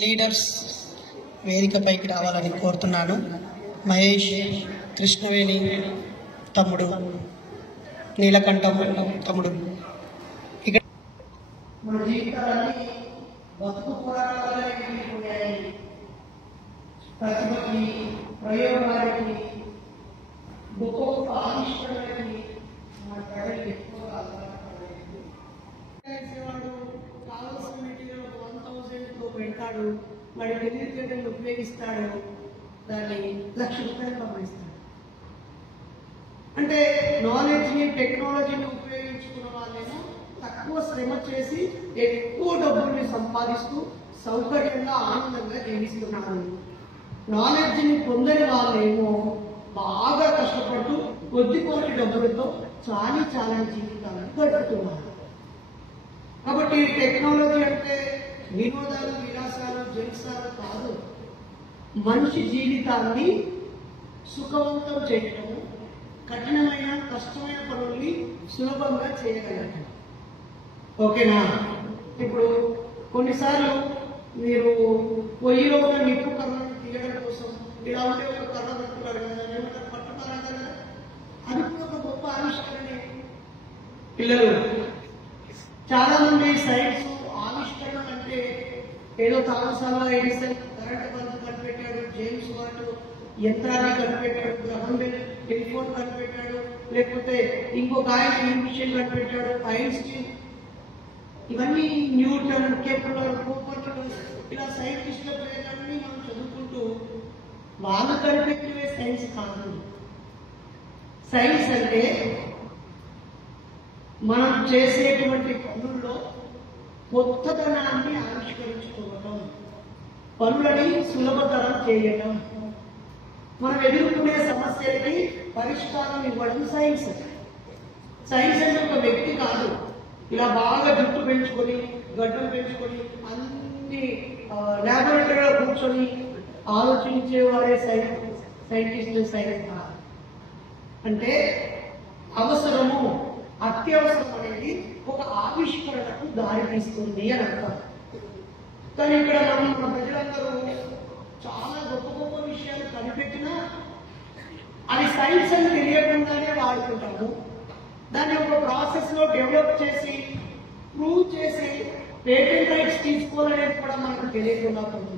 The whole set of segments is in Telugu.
లీడర్స్ వేదికపైకి రావాలని కోరుతున్నాను. మహేష్, కృష్ణవేణి తమ్ముడు, నీలకంఠం తమ్ముడు. ఇక్కడ మన జీవితాలన్నీ బతుకు పోరాటాలే ప్రతిభకి, ప్రయోగాలకి, గొప్ప గొప్ప ఆవిష్కరణలకి మన ప్రజలు ఎక్కువగా కావాల్సిన మెటీరియల్ 1000 పెడతాడు, వాడి తెలివితేటలు ఉపయోగిస్తాడు, దాన్ని ₹1,00,000 పంపిస్తాడు. అంటే నాలెడ్జ్ని, టెక్నాలజీని ఉపయోగించుకున్న వాళ్ళేమో తక్కువ శ్రమ చేసి ఎక్కువ డబ్బుల్ని సంపాదిస్తూ సౌకర్యంగా ఆనందంగా జీవిస్తున్నారు. నాలెడ్జ్ని పొందని వాళ్ళేమో బాగా కష్టపడుతూ కొద్దిపాటి డబ్బులతో చాలా జీవితాలను గడుపుతున్నారు. కాబట్టి టెక్నాలజీ అంటే వినోదాలు, విలాసాలు, జల్సాలు కాదు, మనిషి జీవితాన్ని సుఖవంతం చేయటము, కఠినమైన కష్టమైన పనుల్ని సులభంగా చేయగలగటం. ఓకేనా? ఇప్పుడు కొన్నిసార్లు మీరు పొయ్యిలో ఉన్న నిప్పు కర్రను తీయడం కోసం ఇలా ఉండే ఒక కర్ర పట్టుకున్నారు కదా, ఏమంటారు, పట్టుకున్నారు కదా, అది కూడా ఒక గొప్ప ఆవిష్కరణ. పిల్లలు చాలా మంది సైన్స్ ఆవిష్కరణ అంటే ఏదో Thomas Alva Edison current bulb కనిపెట్టాడు, జేమ్స్ వాట్ యంత్రాన్ని కనిపెట్టాడు, గ్రహం బెల్ టెలిఫోన్ కనిపెట్టాడు, లేకపోతే ఇంకొక ఆయన మిషన్ కనిపెట్టాడు, ఐన్స్టీన్, ఇవన్నీ న్యూటన్, కెప్లర్, కోపర్నికస్, ఇలా సైంటిస్టుల పేర్లన్నీ మనం చదువుకుంటూ వాళ్ళు కనిపెట్టివే సైన్స్ కాదు. సైన్స్ అంటే మనం చేసేటువంటి పనుల్లో కొత్తదనాన్ని ఆవిష్కరించుకోవటం, పనులని సులభతరం చేయటం, మనం ఎదుర్కొనే సమస్యలకి పరిష్కారం ఇవ్వడం సైన్స్. సైన్స్ అంటే ఒక వ్యక్తి కాదు, ఇలా బాగా జుట్టు పెంచుకొని, గడ్డలు పెంచుకొని, అన్ని ల్యాబొరేటరీలో కూర్చొని ఆలోచించేవాడే సైంటిస్ట్. సైన్స్ కాదు. అంటే అవసరము, అత్యవసరం అనేది ఒక ఆవిష్కరణకు దారి తీస్తుంది అని అర్థం. కానీ ఇక్కడ మన ప్రజలందరూ చాలా గొప్ప విషయాలు కనిపెట్టినా అది సైన్స్ అని తెలియకుండానే వాడుకుంటాము. దాన్ని ఒక ప్రాసెస్ లో డెవలప్ చేసి, ప్రూవ్ చేసి, పేటెంట్ రైట్స్ తీసుకోవాలనేది కూడా మనకు తెలియకుండా ఉంటుంది.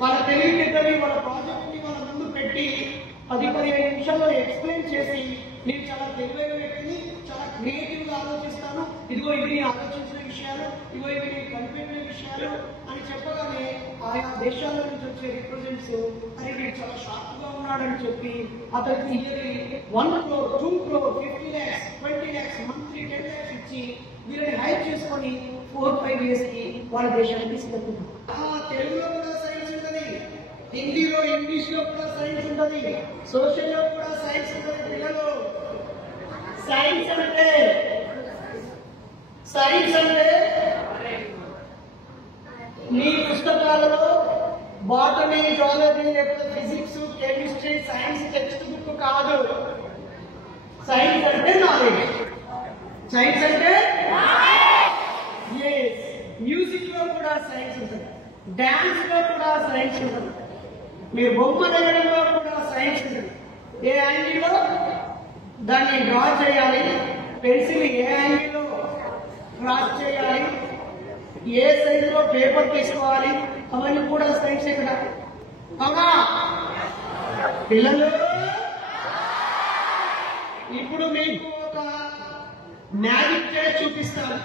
వాళ్ళ తెలివితేటని, వాళ్ళ ప్రాజెక్ట్ ని వాళ్ళ ముందు పెట్టి 10-15 నిమిషాల్లో ఎక్స్ప్లెయిన్ చేసి, నేను చాలా తెలివైన వ్యక్తిని, చాలా క్రియేటివ్ గా ఆలోచిస్తాను, ఇదిగో ఇవి నేను ఆలోచించిన విషయాలు, ఇదిగో ఇవి నేను కనిపెట్టిన విషయాలు అని చెప్పగానే ఆయా దేశాల నుంచి వచ్చే రిప్రజెంట్స్ అని వీడు చాలా షార్ప్ గా ఉన్నాడని చెప్పి అతనికి yearly 1 crore, 2 crore, 50 lakhs, 20 lakhs, monthly 10 lakhs ఇచ్చి వీళ్ళని హైర్ చేసుకొని 4-5 years కి వాళ్ళ దేశానికి తీసుకెళ్తున్నారు. తెలుగులో కూడా సైన్స్ ఉంటుంది, హిందీలో, ఇంగ్లీష్ లో కూడా సైన్స్ ఉంటుంది, సోషల్ లో కూడా సైన్స్ ఉంటుంది. పిల్లలు, సైన్స్ అంటే మీ పుస్తకాలలో బాటనీ, జువాలజీ, లేకపోతే physics, chemistry, science text book కాదు. సైన్స్ అంటే నాలెడ్జ్. సైన్స్ అంటే మ్యూజిక్ లో కూడా సైన్స్ ఉంటుంది, డాన్స్ లో కూడా సైన్స్ ఉంటుంది, మీరు బొమ్మలు వేయడంలో కూడా సైన్స్ ఉంటుంది. ఏ యాంగిల్లో దాన్ని డ్రా చేయాలి, పెన్సిల్ ఏ యాంగిల్లో క్రాస్ చేయాలి, ఏ సైజులో పేపర్ తీసుకోవాలి, అవన్నీ కూడా సైన్స్ ఇక్కడ. అవునా పిల్లలు? ఇప్పుడు మీకు ఒక మ్యాజిక్ చేసి చూపిస్తాను.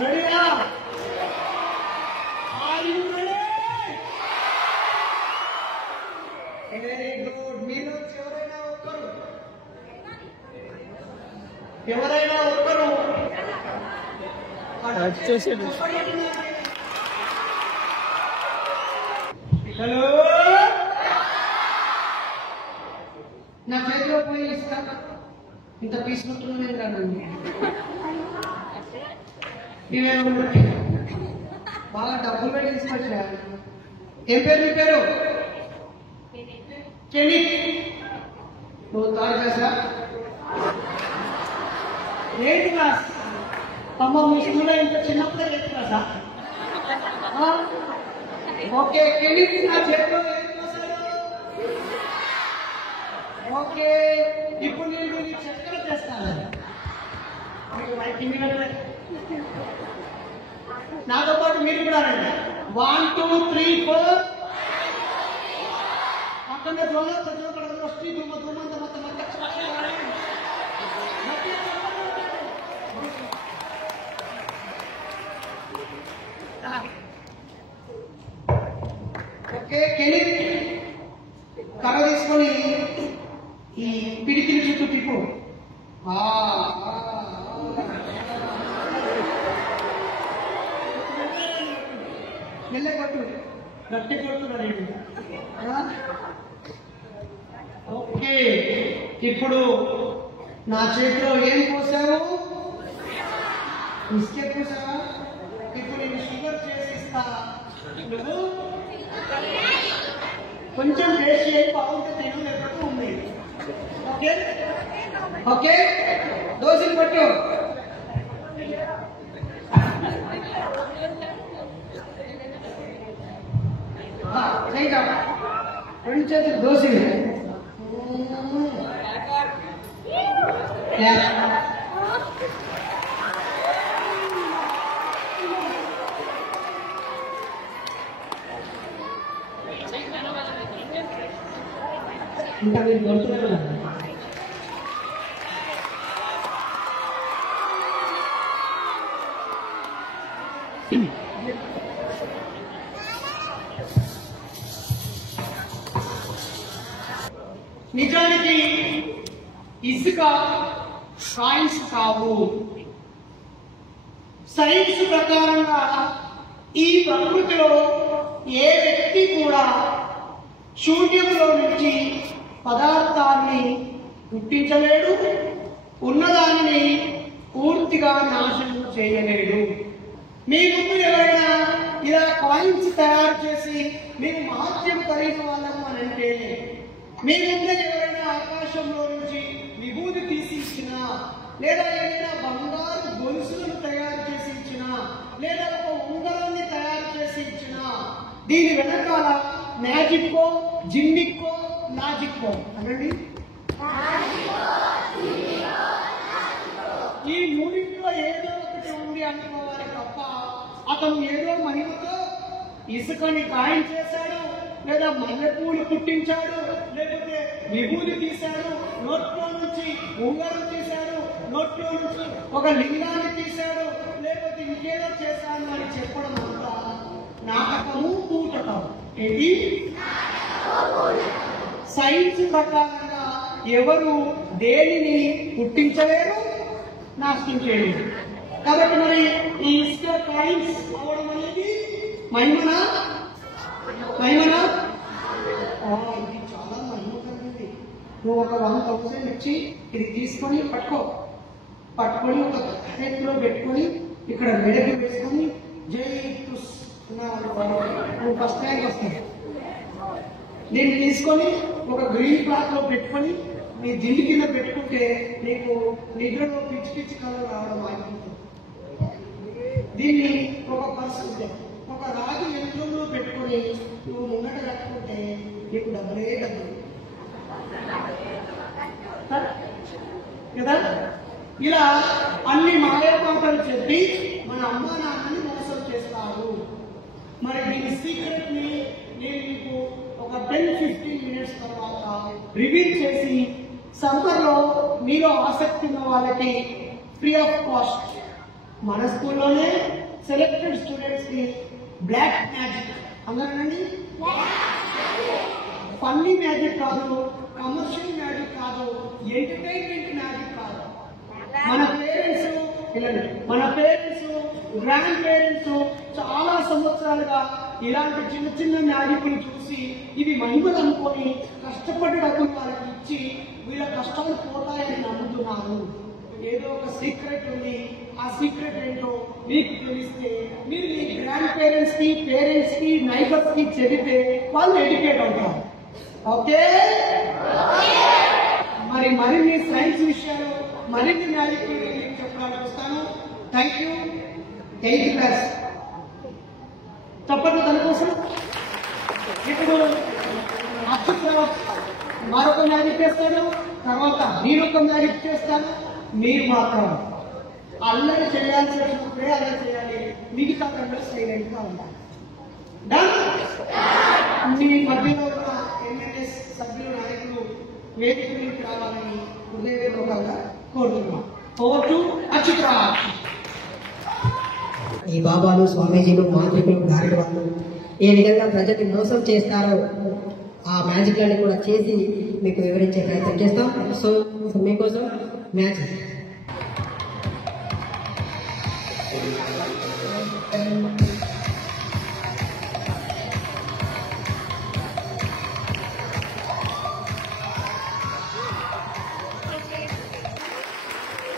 రెడీగా? Very good. మీరు ఎవరైనా ఒక్కరు పిల్లలు నా చేతిలో పోయి ఇస్తా ఇంత తీసుకుంటున్నాను కాదండి. ఇవేమో బాగా డబ్బులు పెట్టి తీసుకొచ్చా. ఏం పేరు నీ పేరు? కెనిత్. నువ్వు థర్డ్ క్లాసా? Eighth class. అమ్మ మీ స్కూల్లో ఇంత చిన్నప్పుడే ఎయిత్ క్లాసా? ఓకే కెనిత్ నా చేతిలో ఏం చేశాడు? ఓకే ఇప్పుడు నేను నీకు చక్కెర తెస్తాను. నాతో పాటు మీరు కూడా రండి. 1 2 3 4 పక్కన వస్తీ ఓకే కెనిత్ కర్ర తీసుకొని ఈ పిడికిలి చుట్టూ తిప్పు. మెల్ల కొట్టు. గట్టి కొడుతున్నాడు. ఓకే ఇప్పుడు నా చేతిలో ఏం పోసావు? బిస్కెట్ పోసావా? ఇప్పుడు నేను షుగర్ చేసి ఇస్తా. నువ్వు కొంచెం టేస్ట్ చేసి బాగుంటే తిను, లేకపోతే ఉంది. ఓకే ఓకే దోశలు కొట్టు. రెండు చేతులు దోశలు. ఇంకా మీరు దొరుకుతున్నారు. నిజానికి ఇసుక సైన్స్ కావు. సైన్స్ ప్రకారంగా ఈ ప్రకృతిలో ఏ వ్యక్తి కూడా శూన్యంలో నుంచి పదార్థాన్ని పుట్టించలేడు, ఉన్నదానిని పూర్తిగా నాశనం చేయలేడు. మీ ముందు ఎవరైనా ఇలా కాయిన్స్ తయారు చేసి మీరు మహత్యం కలిగిన వాళ్ళము అని అంటే, మీ ముందు ఎవరైనా ఆకాశంలో నుంచి విభూతి తీసి ఇచ్చినా, లేదా ఏదైనా బంగారు గొలుసులను తయారు చేసి ఇచ్చినా, లేదా ఒక ఉంగరాన్ని తయారు చేసి ఇచ్చినా, దీని వెనకాల మ్యాజిక్కో జిమ్మిక్కో లాజిక్కో అనండి. ఈ మూడింటిలో ఏదో ఒకటి ఉంది అనుకోవాలి తప్ప అతను ఏదో మహిమతో ఇసుకని కాయం చేశాడు, లేదా మల్లెపూలు పుట్టించాడు, లేకపోతే విభూతి తీశాడు, నోట్లో నుంచి ఉంగరం తీశాడు, నోట్లో నుంచి ఒక లింగాన్ని తీశాడు, లేకపోతే ఇంకేదో చేశాడు అని చెప్పడం అంతా నాటకము, పూటకం. ఇది సైన్స్ ప్రకారంగా ఎవరు దేనిని పుట్టించలేరు, నాశనం చేయలేరు. కాబట్టి మరి ఈ ఇసుక కాయిన్స్ అవడం అనేది మహిమనా? మహిమనా? ఇది చాలా మహిమ కలిగింది. నువ్వు ఒక 1000 ఇచ్చి ఇది తీసుకొని పట్టుకొని ఒక చేతిలో పెట్టుకొని ఇక్కడ మెడకి వేసుకొని జై కృష్ణ నువ్వు ఫస్ట్ ర్యాంక్ వస్తావు. దీన్ని తీసుకొని ఒక గ్రీన్ క్లాత్ లో పెట్టుకొని నీ దిండి కింద పెట్టుకుంటే నీకు నిద్రలో పిచ్చి పిచ్చి కలర్ రావడం ఆగిపోతుంది. దీన్ని ఒక పర్సు ఒక రాగి యంత్రంలో పెట్టుకొని నువ్వు ముంగట కట్టుకుంటే నీకు డబ్బులే డబ్బులు కదా. ఇలా అన్ని మాయపాటలు చెప్పి మన అమ్మా నాన్నని మోసం చేస్తారు. మరి దీని సీక్రెట్ ని నేను మీకు ఒక 10-15 మినిట్స్ తర్వాత రివీల్ చేసి సమ్మర్ లో మీలో ఆసక్తి ఉన్న వాళ్ళకి ఫ్రీ ఆఫ్ కాస్ట్ మన స్కూల్లోనే సెలెక్టెడ్ స్టూడెంట్స్ కి బ్లాక్ మ్యాజిక్ అందరండి, ఫన్నీ మ్యాజిక్ కాదు, కమర్షియల్ మ్యాజిక్ కాదు, ఎంటర్టైన్మెంట్ మ్యాజిక్ కాదు. మన పేరెంట్స్ గ్రాండ్ పేరెంట్స్ చాలా సంవత్సరాలుగా ఇలాంటి చిన్న చిన్న మ్యాజిక్లు చూసి ఇవి మహిమలు అనుకొని కష్టపడి డబ్బులు వాళ్ళకి ఇచ్చి వీళ్ళ కష్టాలు పోతాయని నమ్ముతున్నారు. ఏదో ఒక సీక్రెట్ ఉంది, ఆ సీక్రెట్ ఏంటో మీకు తెలిస్తే మీరు మీ గ్రాండ్ పేరెంట్స్ కి, పేరెంట్స్ కి, నైబర్స్ కి చెబితే వాళ్ళు ఎడ్యుకేట్ అవుతారు. ఓకే, మరి మరిన్ని సైన్స్ విషయాలు, మరిన్ని మ్యాజిక్ చెప్పడానికి వస్తాను. Thank you. 8th క్లాస్ తప్పదు తన కోసం. ఇప్పుడు అక్షరాలు మరొక మ్యాజిక్ చేస్తాను, తర్వాత నేనొక మ్యాజిక్ చేస్తాను. మీరు మాత్రం అల్లరి చేయాల్సి వచ్చినప్పుడే అల్లరి చేయాలి, మిగతా కంటే సైలెంట్ గా ఉండాలి. మీ మధ్యలో ఉన్న ఎమ్మెల్యేస్, సభ్యులు, నాయకులు వేదిక మీదకి రావాలని హృదయపూర్వకంగా కోరుతున్నాం. Over to Akshita. ఈ బాబాలు, స్వామీజీలు, మాంత్రికులు, గారెడు వాళ్ళు ఏ విధంగా ప్రజల్ని మోసం చేస్తారో ఆ మ్యాజిక్లను కూడా చేసి మీకు వివరించే ప్రయత్నం చేస్తాం. సో మీకోసం మ్యాజిక్.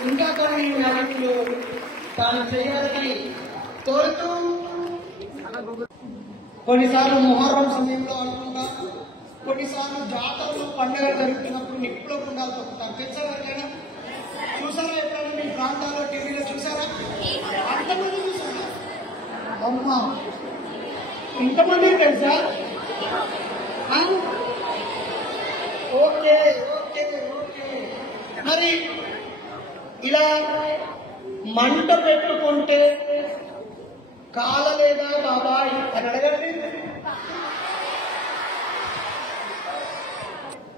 ఇంకా కొన్ని మ్యాజిక్లు తాను చేయాలని కోరుతూ కొన్నిసార్లు మొహర్రం సమయంలో అనుకుంటా, కొన్నిసార్లు జాతరలు, పండుగలు జరుగుతున్నప్పుడు నిప్పులో కుండాలు తొక్కుతారు. తెలుసా? చూసారా? ఎప్పుడైనా మీ ప్రాంతాల్లో టీవీలో చూసారా? అంతమంది చూసారా? అమ్మా, ఇంతమంది తెలుసా? Okay okay okay. మరి ఇలా మంట పెట్టుకుంటే కాలలేదా బాబాయ్ అని అడగండి.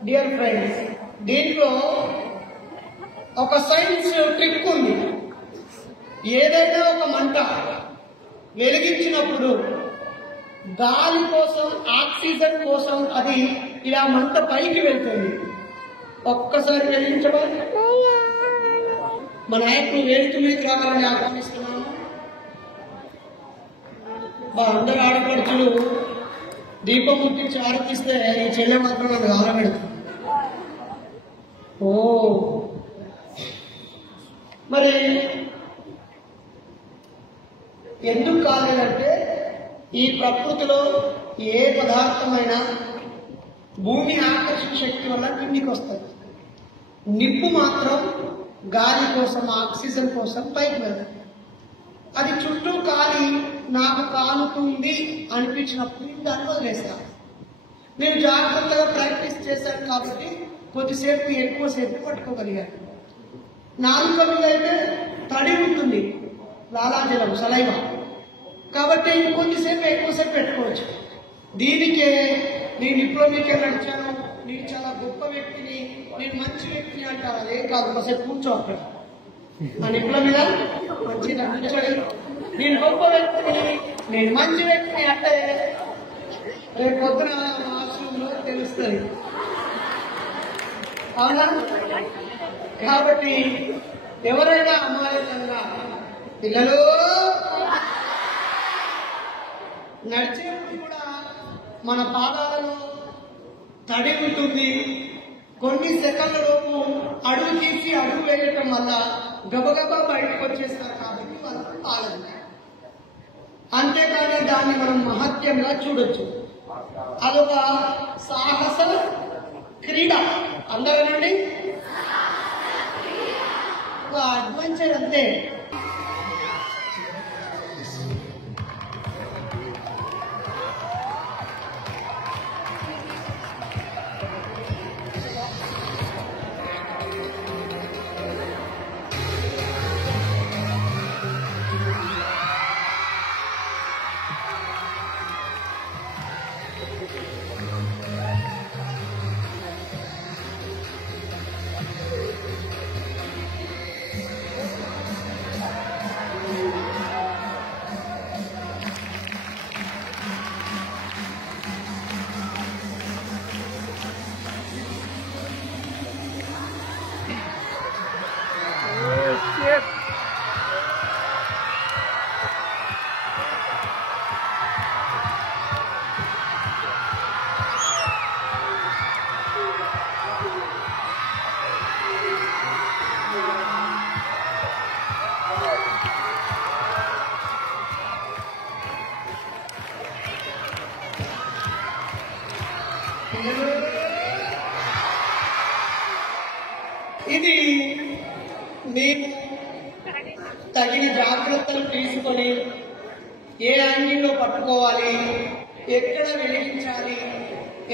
డియర్ ఫ్రెండ్స్, దీంట్లో ఒక సైన్స్ ట్రిక్ ఉంది. ఏదైనా ఒక మంట వెలిగించినప్పుడు గాలి కోసం, ఆక్సిజన్ కోసం అది ఇలా మంట పైకి వెళ్తుంది. ఒక్కసారి వెలిగించమని మా నాయకులు వేదిక మీదకి రావాలని ఆహ్వానిస్తున్నాము. మా అందరు ఆడపడుచులు దీపం ముట్టించి ఆరతిస్తే ఈ చెల్లె మాత్రం నాకు ఆరబెడుతుంది. ఓ, మరి ఎందుకు కాలేదంటే ఈ ప్రకృతిలో ఏ పదార్థమైనా భూమి ఆకర్షణ శక్తి వల్ల కిందికి వస్తుంది. నిప్పు మాత్రం గాలి కోసం, ఆక్సిజన్ కోసం పైకి వెళ్తుంది. అది చుట్టూ కాలి నాకు కాలుతుంది అనిపించినప్పుడు దాన్ని వదిలేస్తాను. నేను జాగ్రత్తగా ప్రాక్టీస్ చేశాను కాబట్టి కొద్దిసేపు ఎక్కువసేపు పట్టుకోగలిగాను. నాలుక మీద అయితే తడి ఉంటుంది, లాలాజలం, సలైవ, కాబట్టి కొద్దిసేపు ఎక్కువసేపు పెట్టుకోవచ్చు. దీనికే నేను ఇప్పుడు మీకే నడిచాను, నేను చాలా గొప్ప వ్యక్తిని, నేను మంచి వ్యక్తిని అంటారు. అదేం కాదు, కాసేపు కూర్చో అక్కడ ఆ నిప్పుల మీద మంచిగా కూర్చోండి. నేను గొప్ప వ్యక్తిని, నేను మంచి వ్యక్తిని అంటే రేపు పొద్దున ఆశ్రమంలో తెలుస్తుంది. అవునా? కాబట్టి ఎవరైనా అమాయకంగా పిల్లలు నడిచేప్పుడు కూడా మన పాదాలలో తడి ఉంటుంది. కొన్ని సెకండ్ల లోపు అడుగు తీసి అడుగు వేయటం వల్ల గబగబా బయటకు వచ్చేస్తారు. కాబట్టి వాళ్ళకు పాలదు. అంతేకాని దాన్ని మనం మహత్యంగా చూడొచ్చు. అదొక సాహస క్రీడ. అందరనండి, ఒక అడ్వెంచర్ అంతే. ఇది మేము తగిన జాగ్రత్తలు తీసుకొని ఏ యాంగిల్లో పట్టుకోవాలి, ఎక్కడ వెలిగించాలి,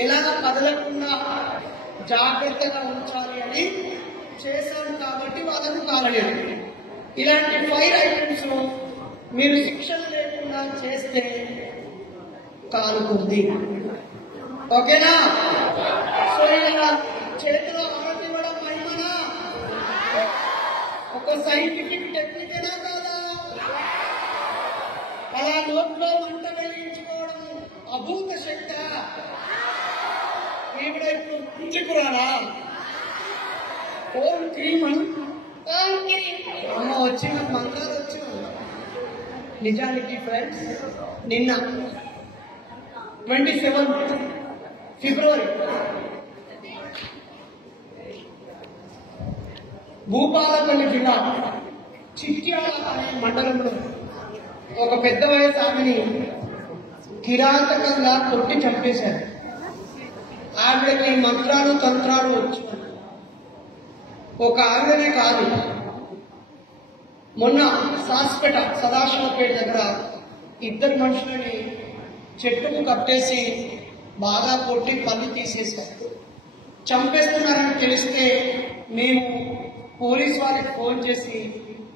ఎలా కదలకుండా జాగ్రత్తగా ఉంచాలి అని చేశాను కాబట్టి వాళ్ళకు కాలలేదు. ఇలాంటి 5 ఐటమ్స్ మీరు శిక్షణ లేకుండా చేస్తే కాలుతుంది. ఓకేనా? సో ఇలా చేతిలో అమృతి ఇవ్వడం మహిమనా? ఒక సైంటిఫిక్ టెక్నికేనా కాదా? అలా నోట్లో మంట వెలిగించుకోవడం అభూత శక్తి. ఈవిడ ఇప్పుడు పుంజుకురాడా? ఓం క్రీమన్ అమ్మ వచ్చిన మంగారు వచ్చిన. నిజానికి ఫ్రెండ్స్, నిన్న 27 ఫిబ్రవరి భూపాలపల్లి జిల్లా చిట్యాల అనే మండలంలో ఒక పెద్ద వయసు ఆమెని కిరాతకంగా కొట్టి చంపేశారు. ఆవిడకి మంత్రాలు తంత్రాలు వచ్చు. ఒక ఆవిడనే కాదు, మొన్న సాస్పేట సదాశివపేట దగ్గర 2 మనుషులని చెట్టుకు కట్టేసి బాగా కొట్టి పళ్ళు తీసేశారు. చంపేస్తున్నారని తెలిస్తే మేము పోలీస్ వారికి ఫోన్ చేసి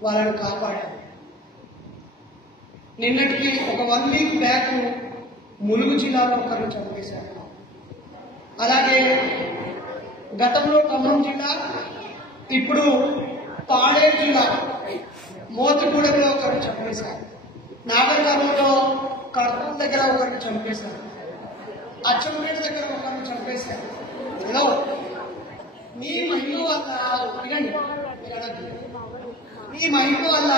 వాళ్ళని కాపాడాం. నిన్నటికి ఒక 1 వీక్ బ్యాక్ ములుగు జిల్లాలో ఒకరిని చంపేశారు. అలాగే గతంలో ఖమ్మం జిల్లా, ఇప్పుడు పాడేరు జిల్లా మోతుగూడెంలో ఒకరిని చంపేశారు. నాగర్కర్నూలులో కర్నూలు దగ్గర ఒకరిని చంపేశారు. అచ్చంపేట దగ్గర ఒకరిని చంపేశారు. హలో, మీ మహిమ వల్ల వినండి, మీ మహిమ వల్ల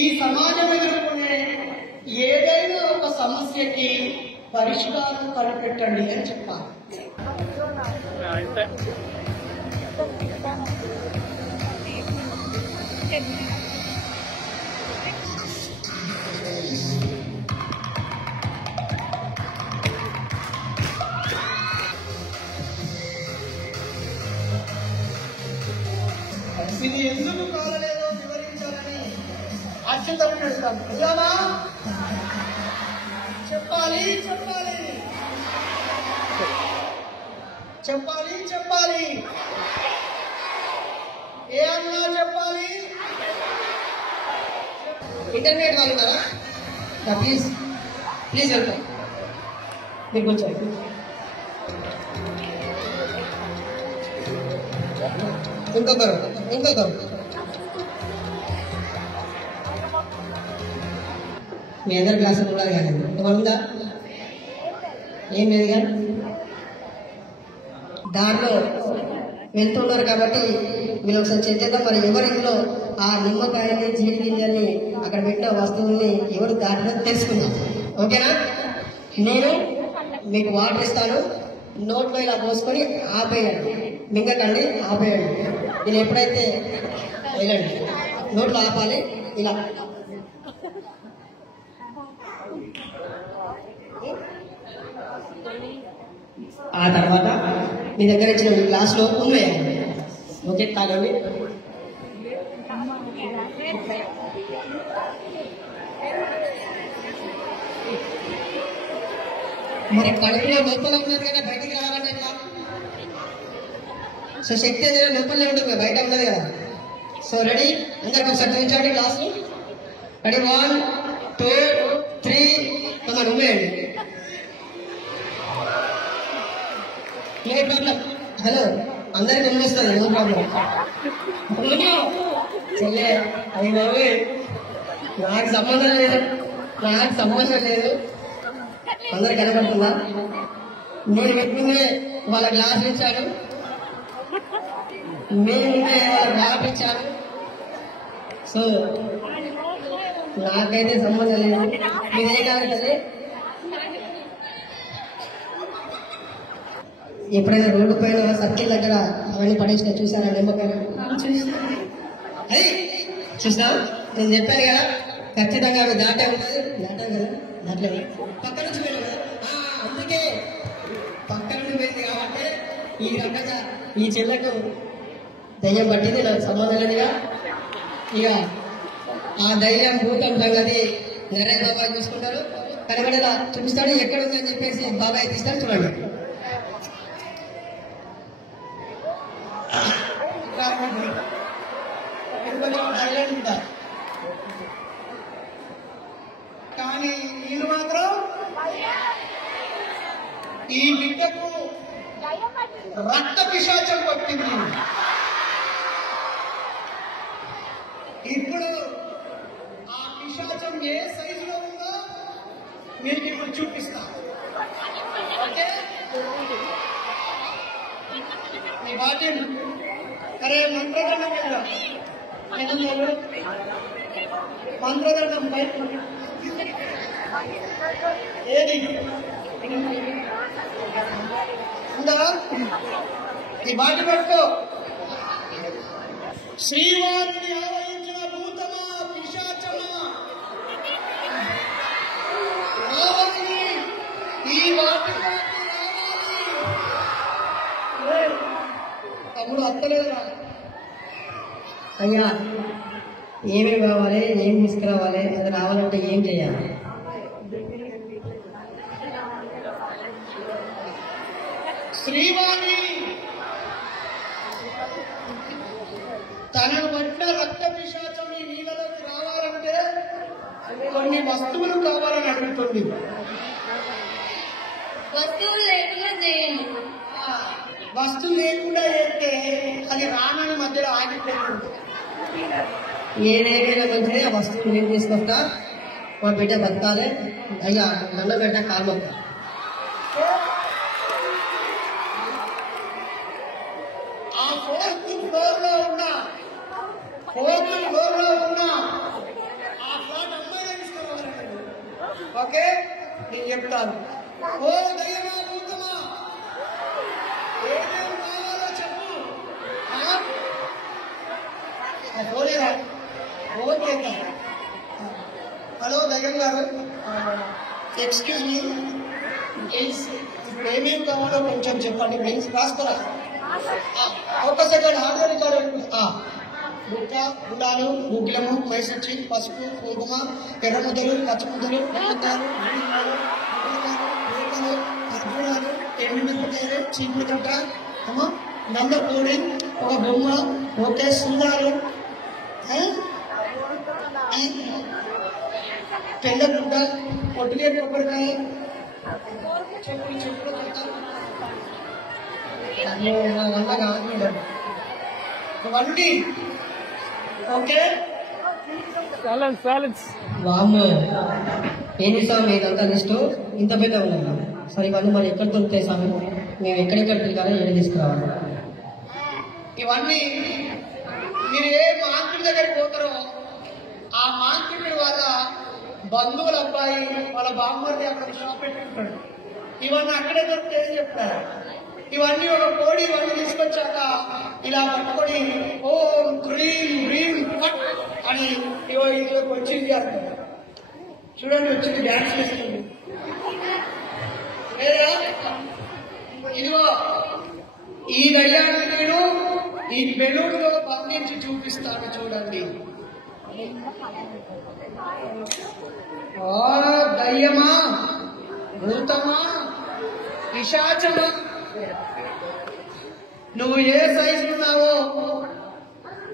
ఈ సమాజం ఎదుర్కొనే ఏదైనా ఒక సమస్యకి పరిష్కారం కనిపెట్టండి అని చెప్పాలి. ఇది ఎందుకు కాలలేదో వివరించాలని అత్యుత్తమని అడుగుతాను. నిజామా? చెప్పాలి చెప్పాలి చెప్పాలి చెప్పాలి ఏ అన్నా చెప్పాలి. ఇంటర్మీడియట్ వాళ్ళు కదా, ప్లీజ్ ప్లీజ్ వెళ్తాం. మీకు వచ్చారు ఇంకొకరు మీ అందరి క్లాసులు ఉన్నారు కానీ ఉందా? ఏం లేదు కానీ దాంట్లో వెళ్తున్నారు కాబట్టి మీరు ఒకసారి చెక్ చేద్దాం. మరి ఎవరి ఇంట్లో ఆ నిమ్మకాయని, జీడి గింజల్ని, అక్కడ పెట్టిన వస్తువుల్ని ఎవరు దాంట్లో తెలుసుకుందాం. ఓకేనా? నేను మీకు వాటర్ ఇస్తాను, నోట్లో ఇలా పోసుకొని ఆపేయండి, మింగకండి, ఆపేయండి. నేను ఎప్పుడైతే వెళ్ళండి నోట్లో ఆపాలి ఇలా. ఆ తర్వాత మీ దగ్గర ఇచ్చిన గ్లాసులో వేయండి. ఓకే, తాగండి. మరి కడుపులో లోపల ఉన్నది కదా, బయటికి రావాలంటే ఎట్లా? సో శక్తి అనేది లోపలనే ఉంటుంది కదా, బయట ఉండదు కదా. సో రెడీ, అందరికి ఒకసారి చూపించండి గ్లాసులు. రెడీ, 1 2 3 మనం ఉమ్మేయండి. No problem. హలో, అందరికి ఉమ్మేస్తుంది, నో ప్రాబ్లం. చెల్లె అది బాబు, నాకు సంబంధం లేదు, నాకు సంబంధం లేదు. అందరు కనబడుతుందా? నేను ఎప్పుడే వాళ్ళ గ్లాస్ ఇచ్చాను, మేముంటే వాళ్ళ గ్లాస్ ఇచ్చాను. సో నాకైతే సంబంధం లేదు. మీదే కాదంటే ఎప్పుడైనా రోడ్డు పైన సర్కిల్ దగ్గర అవన్నీ పడేసిన చూసారా నిమ్మకాయలు? అది చూసినా, నేను చెప్పాను కదా, ఖచ్చితంగా అవి దాటే ఉంటుంది. దాటాం కదా, దాంట్లో పక్క నుంచి పోయినా కదా, అందుకే పక్క నుండి పోయింది కాబట్టి ఈ రకంగా ఈ చెల్లకు దయ్యం పట్టింది, నాకు సంబంధం లేదుగా. ఇక ఆ దయ్యం భూతం సంగతి నారాయణ బాబాయ్ చూసుకుంటారు. కనబడేలా చూపిస్తాడు, ఎక్కడ ఉందని చెప్పేసి బాబాయ్ తీస్తాడు. చూడండి, కానీ వీళ్ళు మాత్రం ఈ బిడ్డకు రక్త పిశాచం పట్టింది. ఇప్పుడు ఆ పిశాచం ఏ సైజులో ఉందో మీకు ఇప్పుడు చూపిస్తా. ఓకే, మీ బాధ్యత. అరే మంత్రదండం కదా, మంత్రదండం బయట ఏది ఉందా? ఈ బాటి పట్టుకో. శ్రీవారిని ఆవరించిన భూతమా పిశాచమా రావాలి, ఈ వాటిలోకి రావాలి. తమ్ముడు అత్తలేదురా? అయ్యా ఏమేమి కావాలి, ఏం తీసుకురావాలి, అది రావాలంటే ఏం చేయాలి? శ్రీవాణి తనను పట్టిన రక్త పిశాచం ఈ నీళ్ళలోకి రావాలంటే కొన్ని వస్తువులు కావాలని అడుగుతుంది. వస్తువులు లేకుండా చేయండి. వస్తువు లేకుండా చేస్తే అది రానని మధ్యలో ఆగిపోతుంది. ఏదేమైనా మంచిదే, ఆ వస్తువులు నేను తీసుకొస్తా, మా బిడ్డ బతకాలి. అయ్యా నల్ల బిడ్డ కాల్మొక్క. ఆ ఫోర్త్ ఫ్లోర్ లో ఉన్న ఆ ఫ్లాట్ అమ్మాయి తీసుకోవాలి. ఓకే, నేను చెప్తాను. ఓ దయ్యమా భూతమా, ఏమేమి కావాలో చెప్పు. పోలేదా? ఓకే, హలో దయ్యం గారు, ఎక్స్క్యూజ్ మీ ప్లీజ్, ఏమేమి కావాలో కొంచెం చెప్పండి ప్లీజ్. రాస్తారా? ఒక్క సెకండ్, హార్డ్వేర్ రికార్డ్. బుక్క, గుడాలు, గుగ్గిలము, మైసొచ్చి, పసుపు, కుంకుమ, ఎర్ర ముద్దలు, పచ్చ ముద్దలు, ముద్దలు, అర్జునాలు, ఎండుమిరపకాయలు, చీపురు కట్ట, నందపూడి, ఒక బొమ్మ, ఓకే, సుందాలు, తెల్ల గుడ్డ, పొట్టిగే కొబ్బరికాయ, చెప్పులు చెప్పులు ఇవన్నీ. ఓకే, వామ్మో, ఏంటి స్వామి ఇదంతా లిస్టు ఇంత పెద్ద ఉన్నాయి. సరే ఇవన్నీ మరి ఎక్కడ దొరుకుతాయి స్వామి? మేము ఎక్కడెక్కడ తిరగాలి, ఏం తీసుకురావాలి? ఇవన్నీ మీరు ఏ మాంత్రుడి దగ్గరికి పోతారో ఆ మాంత్రుడి వాళ్ళ బంధువుల అబ్బాయి వాళ్ళ బామ్మర్ది అక్కడ షాప్ పెట్టుకుంటాడు. ఇవన్నీ అక్కడే దొరికితే ఏం చెప్తారు? ఇవన్నీ ఒక కోడి ఇవన్నీ తీసుకొచ్చాక ఇలా పట్టుకొని ఓం క్రీం హ్రీం ఫట్ అని ఇదిలోకి వచ్చింది అంటారు. చూడండి, వచ్చింది, డ్యాన్స్ చేస్తుంది. లేదా ఇదిగో ఈ దయ్యాన్ని నేను ఈ బెలూన్లో బంధించి చూపిస్తాను, చూడండి. ఓ దయ్యమా, భూతమా, పిశాచమా, నువ్వు ఏ సైజు ఉన్నావో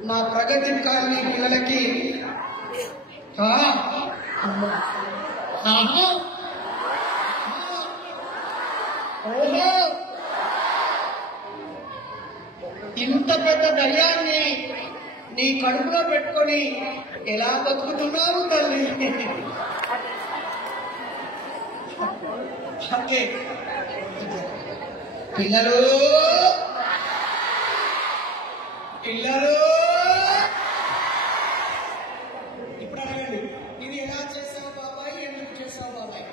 మా ప్రగతి కాలనీ పిల్లలకి ఓహో, ఇంత పెద్ద దయ్యాన్ని నీ కడుపులో పెట్టుకొని ఎలా బతుకుతున్నావు తల్లి? ఓకే పిల్లలు, పిల్లలు ఇప్పుడు అడగండి, ఇది ఎలా చేసావు బాబాయ్, ఎందుకు చేసావు బాబాయ్?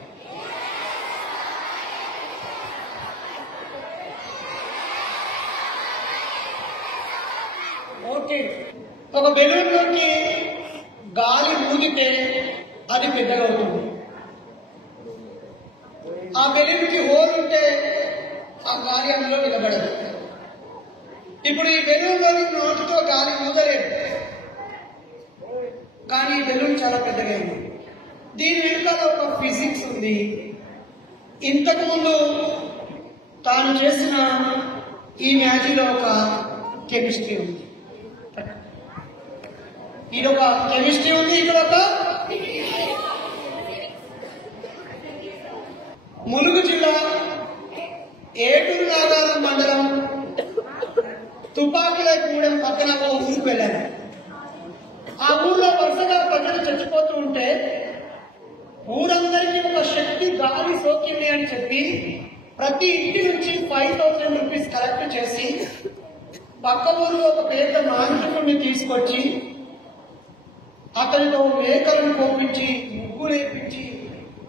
ఓకే, ఒక బెలూన్లోకి గాలి ఊదితే అది పెద్దగా అవుతుంది. ఆ బెలూన్కి హోల్ ఉంటే ఆ గాలి అందులో నిలబడదు. ఇప్పుడు ఈ బెలూన్లోని నోటితో గాలి ఊదలేదు, కానీ ఈ బెలూన్ చాలా పెద్దగా అయింది. దీని వెనుకాల ఒక ఫిజిక్స్ ఉంది. ఇంతకుముందు తాను చేసిన ఈ మ్యాజిక్లో ఒక కెమిస్ట్రీ ఉంది. ఇదొక కెమిస్ట్రీ ఉంది, ఇక్కడ ఒక ములుగు జిల్లా ఏటూరు నాగారం మండలం తుపాకులగూడెం పక్కన ఒక ఊరికి వెళ్ళాను. ఆ ఊళ్ళో వరుసగా ప్రజలు చచ్చిపోతూ ఉంటే ఊరందరికీ ఒక శక్తి గాలి సోకింది అని చెప్పి ప్రతి ఇంటి నుంచి 5,000 రూపీస్ కలెక్ట్ చేసి పక్క ఊరు ఒక పెద్ద మాంత్రికుడిని తీసుకొచ్చి అతనితో మేకలను కోపించి ముగ్గులేపించి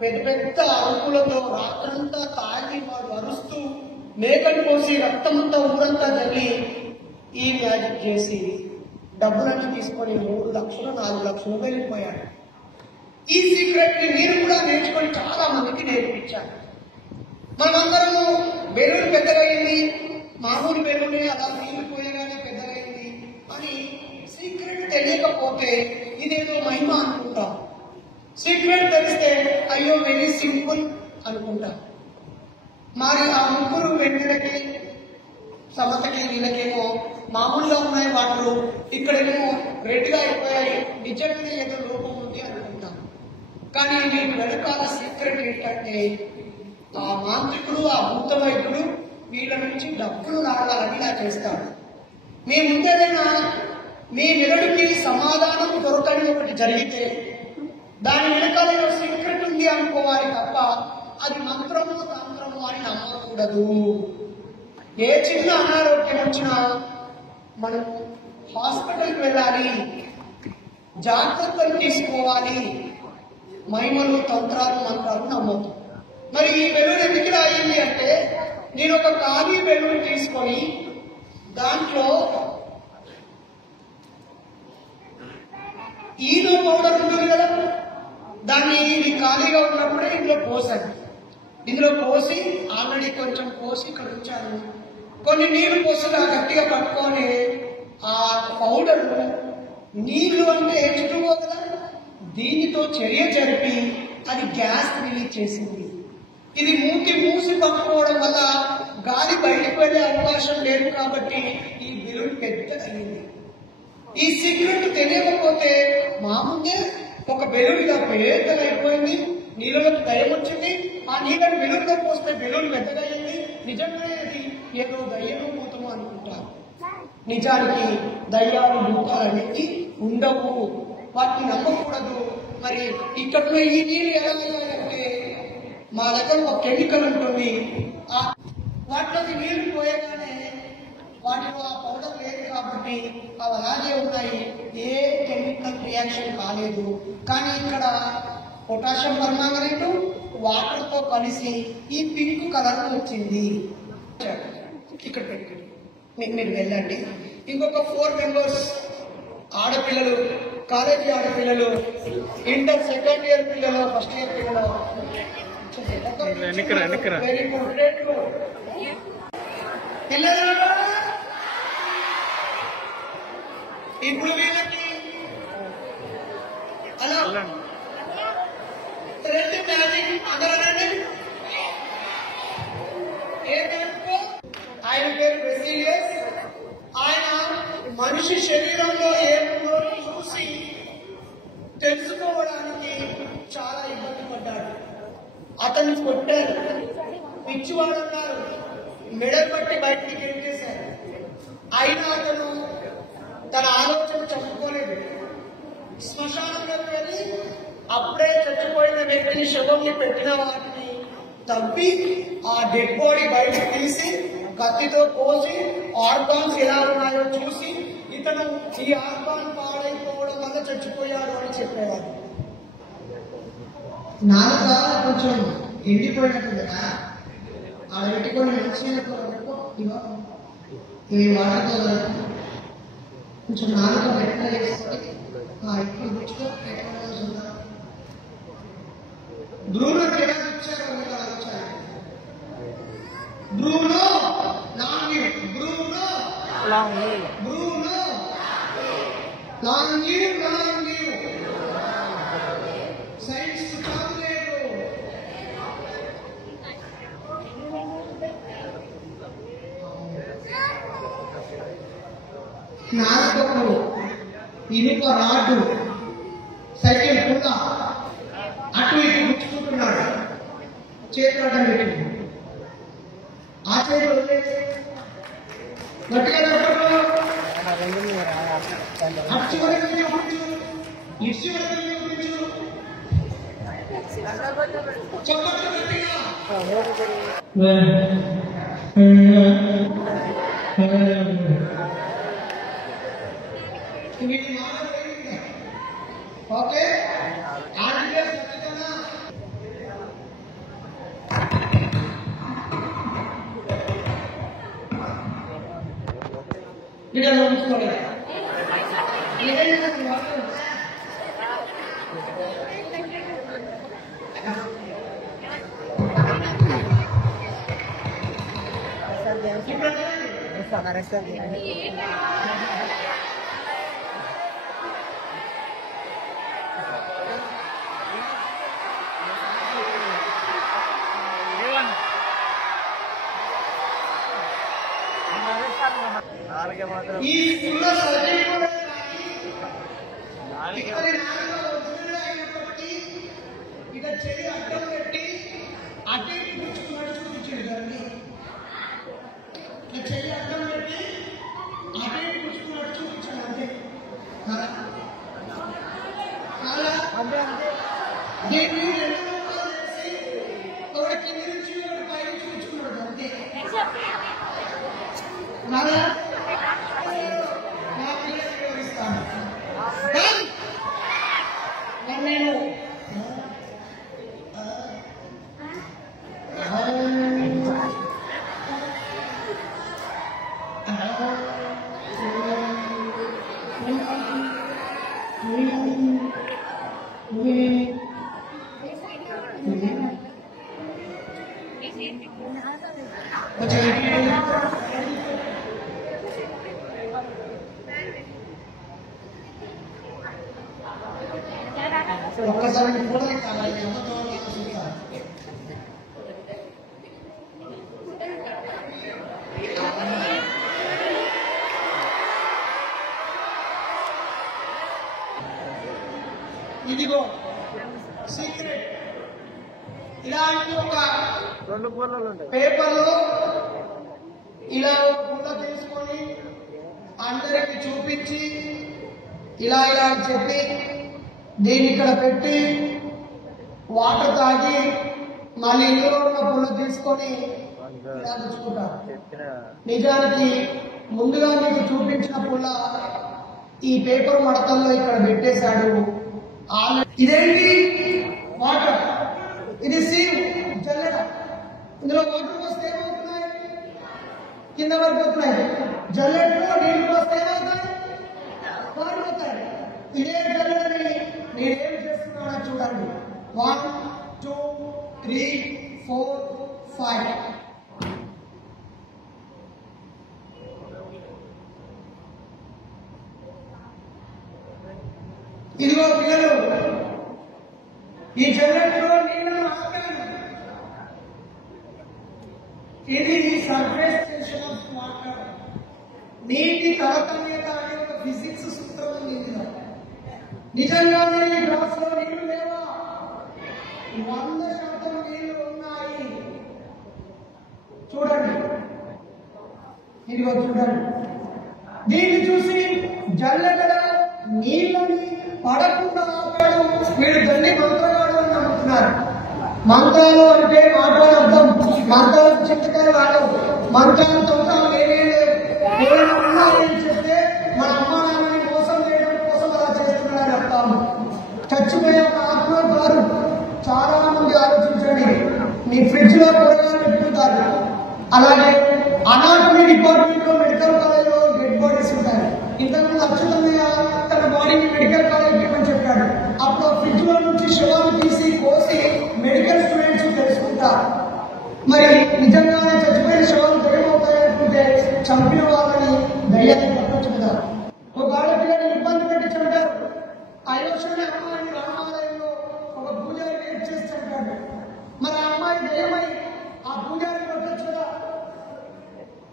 పెద్ద పెద్ద అరుపులతో రాత్రంతా తాగి వాడు అరుస్తూ మేకలు కోసి రక్తమంతా ఊరంతా తల్లి ఈ మ్యాజిక్ చేసి డబ్బులన్నీ తీసుకొని 3 లక్షలు 4 లక్షలు వెళ్ళిపోయాడు. ఈ సీక్రెట్ ని మీరు కూడా నేర్చుకొని చాలా మందికి నేర్పించారు. మనమందరము బెలూన్ పెద్దగైంది, మామూలు బెలూనే అలా తీరిపోయేగానే పెద్దగైంది అని సీక్రెట్ తెలియకపోతే ఇదేదో మహిమ అనుకుంటాం. సీక్రెట్ తెలిస్తే అయ్యో వెరీ సింపుల్ అనుకుంటాం. మరి ఆ ముగ్గురు వెంటనే సమతకి వీళ్ళకేమో మామూలుగా ఉన్నాయి వాటిలో, ఇక్కడేమో రెడ్గా అయిపోయాయి, నిజంగానే ఏదో లోపం ఉంది అనుకుంటాం. కానీ వీటి వెనకాల సీక్రెట్ ఏంటంటే ఆ మాంత్రికుడు, ఆ భూత వైద్యుడు వీళ్ళ నుంచి డబ్బులు రావాలని ఇలా చేస్తాడు. మీ ముందేదైనా మీ మెదడుకి సమాధానం దొరకని ఒకటి జరిగితే దాని వెనకాల సీక్రెట్ ఉంది అనుకోవాలి తప్ప అది మంత్రము తంత్రము అని నమ్మకూడదు. ఏ చిన్న అనారోగ్యం వచ్చినా మనం హాస్పిటల్కి వెళ్ళాలి, జాగ్రత్తలు తీసుకోవాలి, మహిమలు తంత్రాలు మంత్రాలు నమ్మద్దు. మరి ఈ బెలూన్ ఎందుకు అయింది అంటే నేను ఒక ఖాళీ బెలూన్ తీసుకొని దాంట్లో ఈనో పౌడర్ ఉంటుంది కదా, దాన్ని ఇది ఖాళీగా ఉన్నప్పుడే ఇందులో పోసాను. ఇందులో పోసి ఆల్రెడీ కొంచెం పోసి ఇక్కడ ఉంచాను. కొన్ని నీళ్లు పోసి గట్టిగా పట్టుకొని ఆ పౌడర్ నీళ్లు అంటే H2O కదా, దీనితో చర్య జరిపి అది గ్యాస్ రిలీజ్ చేసింది. ఇది మూసి పట్టుకోవడం వల్ల గాలి బయటకు వెళ్ళే అవకాశం లేదు కాబట్టి ఈ బెలూన్ పెద్దదయ్యింది. ఈ సీక్రెట్ తెలియకపోతే మా ముందే ఒక బెలూన్ ఇలా పెద్దదైపోయింది, నీళ్ళలోకి దయ్యం వచ్చింది, ఆ నీళ్ళని బెలూన్లో పోస్తే బెలూన్ పెద్దదయ్యింది, నిజంగానే అది ఏదో దయ్యము భూతము అనుకుంటారు. నిజానికి దయ్యాలు భూతాలు అనేది ఉండవు, వాటిని నమ్మకూడదు. మరి ఇక్కడ ఈ నీళ్ళు ఎలా అయ్యాయంటే మా దగ్గర ఒక కెమికల్ ఉంటుంది, వాటిలోకి నీళ్లు పోయగానే వాటిలో ఆ పౌడర్ లేదు కాబట్టి అవి అలాగే ఉన్నాయి, ఏ కెమికల్ రియాక్షన్ కాలేదు. కానీ ఇక్కడ పొటాషియం పర్మాంగనేట్ వాటర్ తో కలిసి ఈ పింక్ కలర్ వచ్చింది. ఇక్కడ పెట్టుకుని మీరు వెళ్ళండి. ఇంకొక 4 మెంబర్స్ ఆడపిల్లలు, కాలేజీ ఆడపిల్లలు, ఇంటర్ సెకండ్ ఇయర్ పిల్లలు, ఫస్ట్ ఇయర్ పిల్లలు, వెరీ గుడ్ పిల్లలు. ఇప్పుడు వీళ్ళకి అలా 2 మ్యాజిక్ అందరండి. ఆయన పేరు వెసిలియస్. ఆయన మనిషి శరీరంలో ఏముందో చూసి తెలుసుకోవడానికి చాలా ఇబ్బంది పడ్డాడు. అతన్ని కొట్టారు, పిచ్చివాడన్నారు, మెడల్ పట్టి బయటికి గెలిచేశారు. అయినా అతను తన ఆలోచన చెప్పుకోలేదు. శ్మశానంలోకి వెళ్ళి అప్పుడే చచ్చిపోయిన వ్యక్తిని శవంని పెట్టిన వాటిని తవ్వి ఆ డెడ్ బాడీ బయటకు తీసి కత్తితో కోసి ఆర్గాన్స్ ఎలా ఉన్నాయో చూసి ఇతను ఈ ఆర్గాన్ పాడైపోవడం వల్ల చచ్చిపోయాడు అని చెప్పేవాడు. నాలుక కొంచెం ఎండిపోయినట్టు కదా, ఆడ పెట్టుకొని మంచిగా ఈ వాటర్తో కొంచెం నాలుక పెట్ట వేసుకొని ఇప్పుడు తెచ్చుకో చూద్దాం. బ్రూనో ఎలా తెచ్చారు ఆలోచన. Bruno non Bruno Bruno. Long live, long live. Science చాలులేదు. నాలుగు ఇనుప రాడు సైకిల్ పుల్ల అటు ఇటు గుచ్చుకుంటున్నాడు. చేతులు అడ్డం పెట్టింది. ఆ చేతులు గట్టిగా చెప్పండి. అటు వరకు చూపించు, ఇటు వరకు చూపించు. చెప్పండి గట్టిగా. ఓకే ఈ స్కూల్లో సర్టిఫికేట్ ఇక్కడ నాలుగు ఒరిజినల్ అయినప్పటికీ ఇక చెయ్యి అడ్డం పెట్టి అటే కూర్చున్నాడు చూపించాడు కానీ ఇక చెయ్యి అడ్డం పెట్టి అటే కూర్చున్నాడు చూపించాడు అంతే. దీన్ని రెండు రూపాయలు చేసి ఒకటి కింది నుంచి ఒకటి పై నుంచి కూర్చున్నాడు అంతే. నేను ఒక్కసారి ఫోటో కావాలి. ఇదిగో సీక్రెట్. ఇలాంటి ఒక పేపర్లో ఇలా ఒక పుల్ల తీసుకొని అందరికి చూపించి ఇలా ఇలా అని చెప్పి దీన్ని ఇక్కడ పెట్టి వాటర్ తాగి మళ్ళీ ఇందులో ఉన్న పుల్ల తీసుకొని ఇలా తెచ్చుకుంటారు. నిజానికి ముందుగా మీకు చూపించిన పుల్ల ఈ పేపర్ మడతల్లో ఇక్కడ పెట్టేశాడు. ఇదేంటి వాటర్, ఇది సీన్ జల్లెడ. ఇందులో వాటర్ పోస్తే ఏమవుతున్నాయి? కింద పడిపోతున్నాయి. జల్లెడలో నీళ్లు పోస్తే ఏమవుతాయి? పారిపోతాయి. ఇదే జల్లెడని నేనేం చేస్తున్నానో చూడండి. 1 2 3 4 5. ఇదిగో పిల్లలు, ఈ జల్లెడలో నీళ్లను ఆపాను. ఇది సర్ఫేస్ టెన్షన్ ఆఫ్ వాటర్. నీటి తరతమ్యత అనే ఒక ఫిజిక్స్ సూత్రం ఉంది ఇందులో. నిజంగానే ఈ గ్లాస్ లో నీళ్లు లేవా? 100% నీళ్లు ఉన్నాయి. చూడండి, ఇదిగో చూడండి. దీన్ని చూసి జల్లెడలో నీళ్ళని పడకుండా ఆపాడు. వీడు దండి మంత్రగాడు అని నమ్ముతున్నారు. మంత్రాలు అంటే మాటలు అర్థం. మంత్రాలకు చింతకాయలు వాడవు. మంత్రాలు తొందరలు ఏమీ లేవు. ఏమైనా ఉన్నాయని చెప్తే మన అమ్మ నాన్నని మోసం చేయడం కోసం అలా చేస్తున్నాడు అర్థం. చచ్చిపోయే ఒక ఆత్మ కాదు. చాలా మంది ఆలోచించండి. మీ ఫ్రిడ్జ్ లో కూరగాయలు పెట్టుకుంటారు. అలాగే అనాటమీ డిపార్ట్మెంట్ లో మెడికల్ కాలేజ్ లో డెడ్ బాడీస్ ఉంటాయి. ఇంతకుముందు అచ్యుతమయ్య తన బాడీని మెడికల్ కాలేజ్ అని చెప్పాడు. అప్పుడు ఫ్రిడ్జ్ లో నుంచి శవాన్ని తీసి కోసి మెడికల్ స్టూడెంట్స్ తెలుసుకుంటారు. మరి నిజంగానే చచ్చిపోయిన శవాలు దయ్యమవుతాయనుకుంటే చంపిన వాళ్ళని దయ్యాన్ని పట్టొచ్చు కదా. ఒక ఆడపిల్లని ఇబ్బంది పెట్టి చంపారు. అయోధ్యలోని అమ్మాయిని రామాలయంలో ఒక పూజారి రేప్ చేసి చంపాడు. మరి ఆ అమ్మాయి దయ్యమై ఆ పూజారిని పట్టొచ్చు కదా.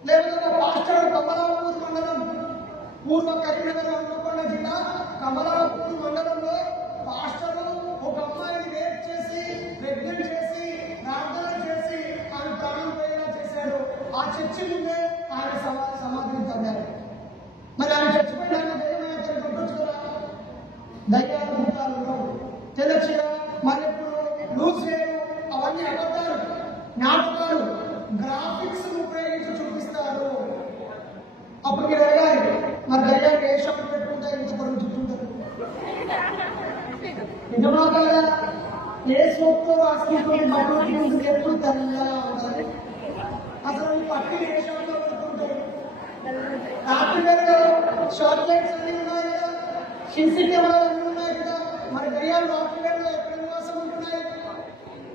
లేకపోతే ఒక పాస్టర్ కమలాపూర్ మండలం, పూర్వ కరీంనగర్ హన్మకొండ జిల్లా కమలాపూర్ మండలంలో పాస్టర్ ఒక అమ్మాయిని రేప్ చేసి ప్రెగ్నెంట్ చేసి ప్రార్థన చేసి ఆమె ప్రాణం పోయేలా చేశాడు. ఆ చర్చి ముందే ఆయన సమాధిని తవ్వారు. మరి ఆమె చచ్చిపోయిన ఆయన దయ్యమైన పట్టొచ్చు కదా. దయ్యాలు భూతాలు తెలచీర మల్లెప్పుడు లూసేరు అవన్నీ అబద్ధాలు, నాటకాలు, గ్రాఫిక్స్ ఉపయోగించి చూపిస్తారు. అప్పుడు మీరు అడగాలి, మరి దయ్యాలు ఏ షాప్ పెట్టుకుంటే ఇంత పొరుగు చుట్టుంటారు. నిజమా కదా? ఏ సోప్తో రాసుకుంటుంది బట్టలు ఎప్పుడు తెల్లగా ఉంటారు. అసలు పట్టి ఏ షాప్లో పెట్టుకుంటారు. రాత్రిలో షార్ట్ లైట్స్ అన్ని ఉన్నాయి కదా, సిసి కెమెరాలు అన్ని ఉన్నాయి కదా. మరి దయ్యాలు రాత్రిలో ఎక్కడ నివాసం ఉంటున్నాయి?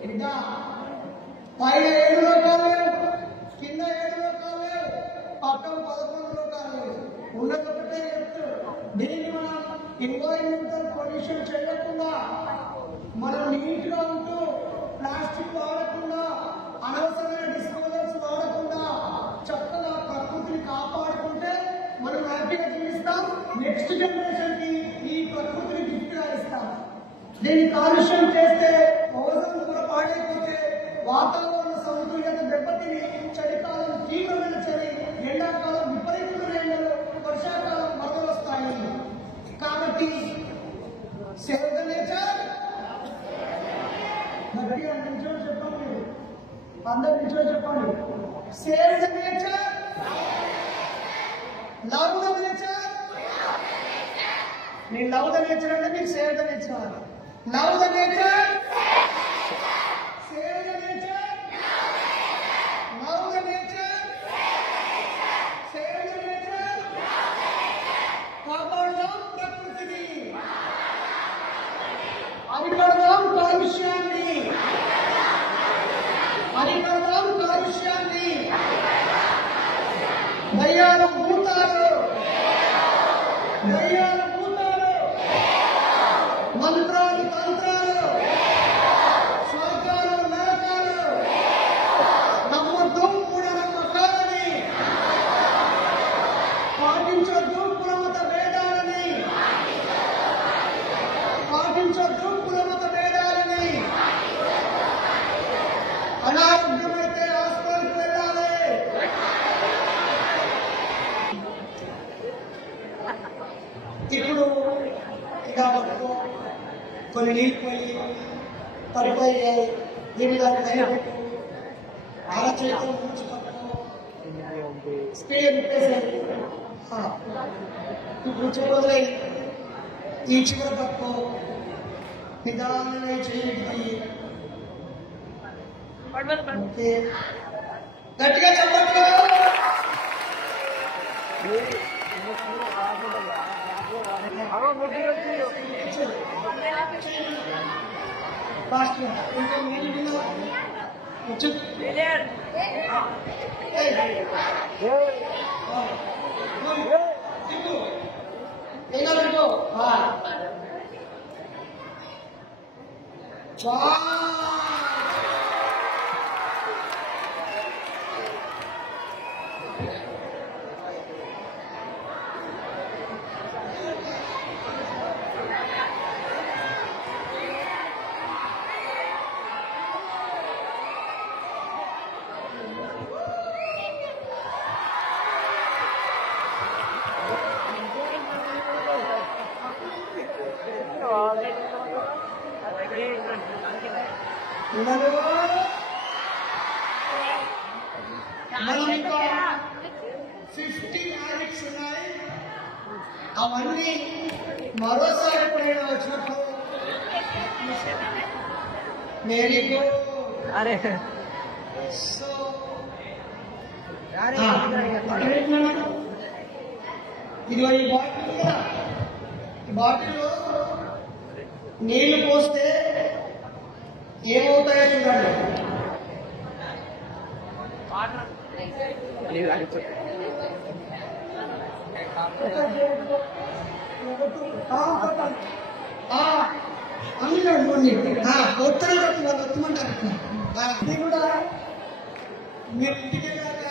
ఇంకా పైన 7 లోకాలు లేవు, కింద 7 లోకాలు లేవు, పక్కన 11 లోకాలు లేవు. ఉన్నది ఒకటే చెప్తూ దీన్ని మనం ఎన్వైరన్మెంటల్ పొల్యూషన్ చేయకుండా, మనం నీట్ గా ఉంటూ, ప్లాస్టిక్ వాడకుండా, అనవసరమైన డిస్పోజల్స్ వాడకుండా చక్కగా ప్రకృతిని కాపాడుకుంటే మనం హ్యాపీగా జీవిస్తాం. నెక్స్ట్ జనరేషన్ కి ఈ ప్రకృతిని గిఫ్ట్ గా ఇస్తాం. దీన్ని కాలుష్యం చేస్తే ఓజోన్ కూడా పాడైపోతే వాతావరణ సమతుల్యత దెబ్బతిని చలికాలం తీవ్రమైన చలి, ఎండాకాలం విపరీతమైన ఎండలు, వర్షాకాలం వరదలు వస్తాయి. కాబట్టి సేవ్ ద నేచర్. గట్టిగా నిల్చొని చెప్పండి, అందరు నిల్చొని చెప్పండి. Save the nature, love the nature. నేను లవ్ ద నేచర్ అంటే మీకు save the nature. Love the nature, save the nature, love the nature, save the nature. కాపాడుదాం ప్రకృతిని, అరికడదాం కాలుష్యాన్ని, అరికడదాం కాలుష్యాన్ని. దయ్యాలు భూతాలు, దయ్యాలు భూతాలు, మంత్రాలు తంత్రాలు, స్వర్గాలు నరకాలు నమ్మద్దు. మూఢనమ్మకాలని పాటించొద్దు. కులమత భేదాలని పాటించొద్దు. కులమత భేదాలని. అనారోగ్యమైతే హాస్పిటల్కి వెళ్ళాలి. ఇప్పుడు ఇలా పట్టుకో, కొన్ని నీళ్ళు పోయి పడిపోయి దీని దాన్ని అరచేతులు ముంచి పట్టుకో, స్ప్రే పెట్టేసేది. ఇప్పుడు చెప్పలే ఈ చివర పట్టుకో, నిదానంగా చేయండి. ఓకే, గట్టిగా చెప్పట్లు. మనం ఇంకా 15 హ్యాబిట్స్ ఉన్నాయి. అవన్నీ మరోసారి ఎప్పుడైనా వచ్చినప్పుడు మేరీకు సో ఇదిగో ఈ బాటిల్ కదా, ఈ బాటిల్లో నీళ్లు పోస్తే ఏమవుతాయో చూడండి. కొత్తగా వస్తామంటారు. అది కూడా మీరు ఇంటికి వెళ్ళాక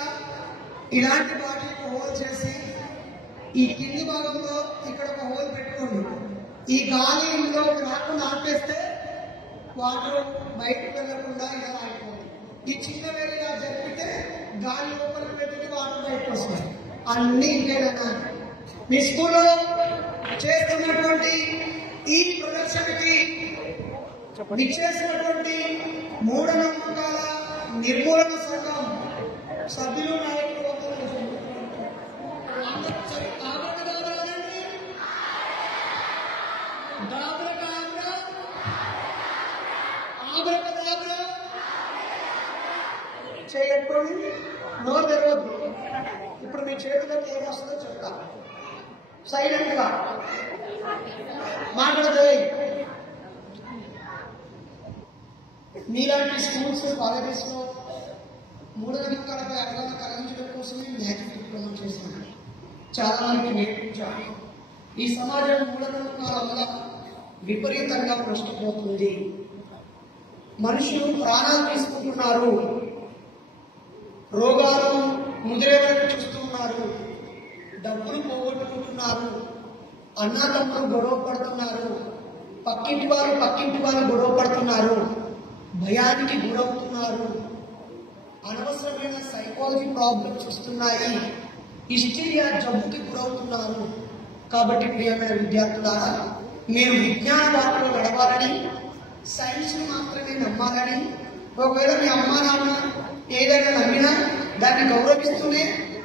ఇలాంటి బాటిల్కి హోల్ చేసి ఈ కింది భాగంలో ఇక్కడ ఒక హోల్ పెట్టుకోండి. ఈ గాలి ఇందులోకి రాకుండా ఆపేస్తే వాటర్ బయటకు వెళ్ళకుండా ఇలా ఆగిపోతుంది. ఈ చిన్న వేడిగా జరిపితే గాలి లోపలికి పెట్టి వాటర్ బయటకు వస్తాయి. అన్ని ఇంకేనా మీ స్కూల్లో చేస్తున్నటువంటి ఈ ప్రదర్శనకి విచ్చేసినటువంటి మూఢనమ్మకాల నిర్మూలన సంఘం సభ్యులు నాయకులు చేయట్టుకోండి. నోరు తెరవద్దు. ఇప్పుడు మీ చేతులకు ఏం వస్తుందో చెప్తా. సైలెంట్ గా మాట్లాడదు. మీలాంటి స్కూల్స్ కాలేజెస్ లో మూఢనమ్మకాలపై అవగాహన కలిగించడం కోసమే మ్యాజిక్ డిప్లొమా చేశాను. చాలా మందికి నేర్పించాను. ఈ సమాజం మూఢనమ్మకాల వల్ల విపరీతంగా నష్టపోతుంది. మనుషులు ప్రాణాలు తీసుకుంటున్నారు, రోగాలు ముదిరేవరకు చూస్తున్నారు, డబ్బులు పోగొట్టుకుంటున్నారు, అన్నదమ్ములు గొడవ పడుతున్నారు, పక్కింటి వాళ్ళు గొడవ పడుతున్నారు, భయానికి గురవుతున్నారు, అనవసరమైన సైకాలజీ ప్రాబ్లమ్స్ వస్తున్నాయి, హిస్టీరియా జబ్బుకి గురవుతున్నారు. కాబట్టి ప్రియమైన విద్యార్థులారా, మీరు విజ్ఞాన బాటలో నడవాలని, సైన్స్ మాత్రమే నమ్మాలని, ఒకవేళ మీ అమ్మా నాన్న ఏదైనా నమ్మినా దాన్ని గౌరవిస్తూనే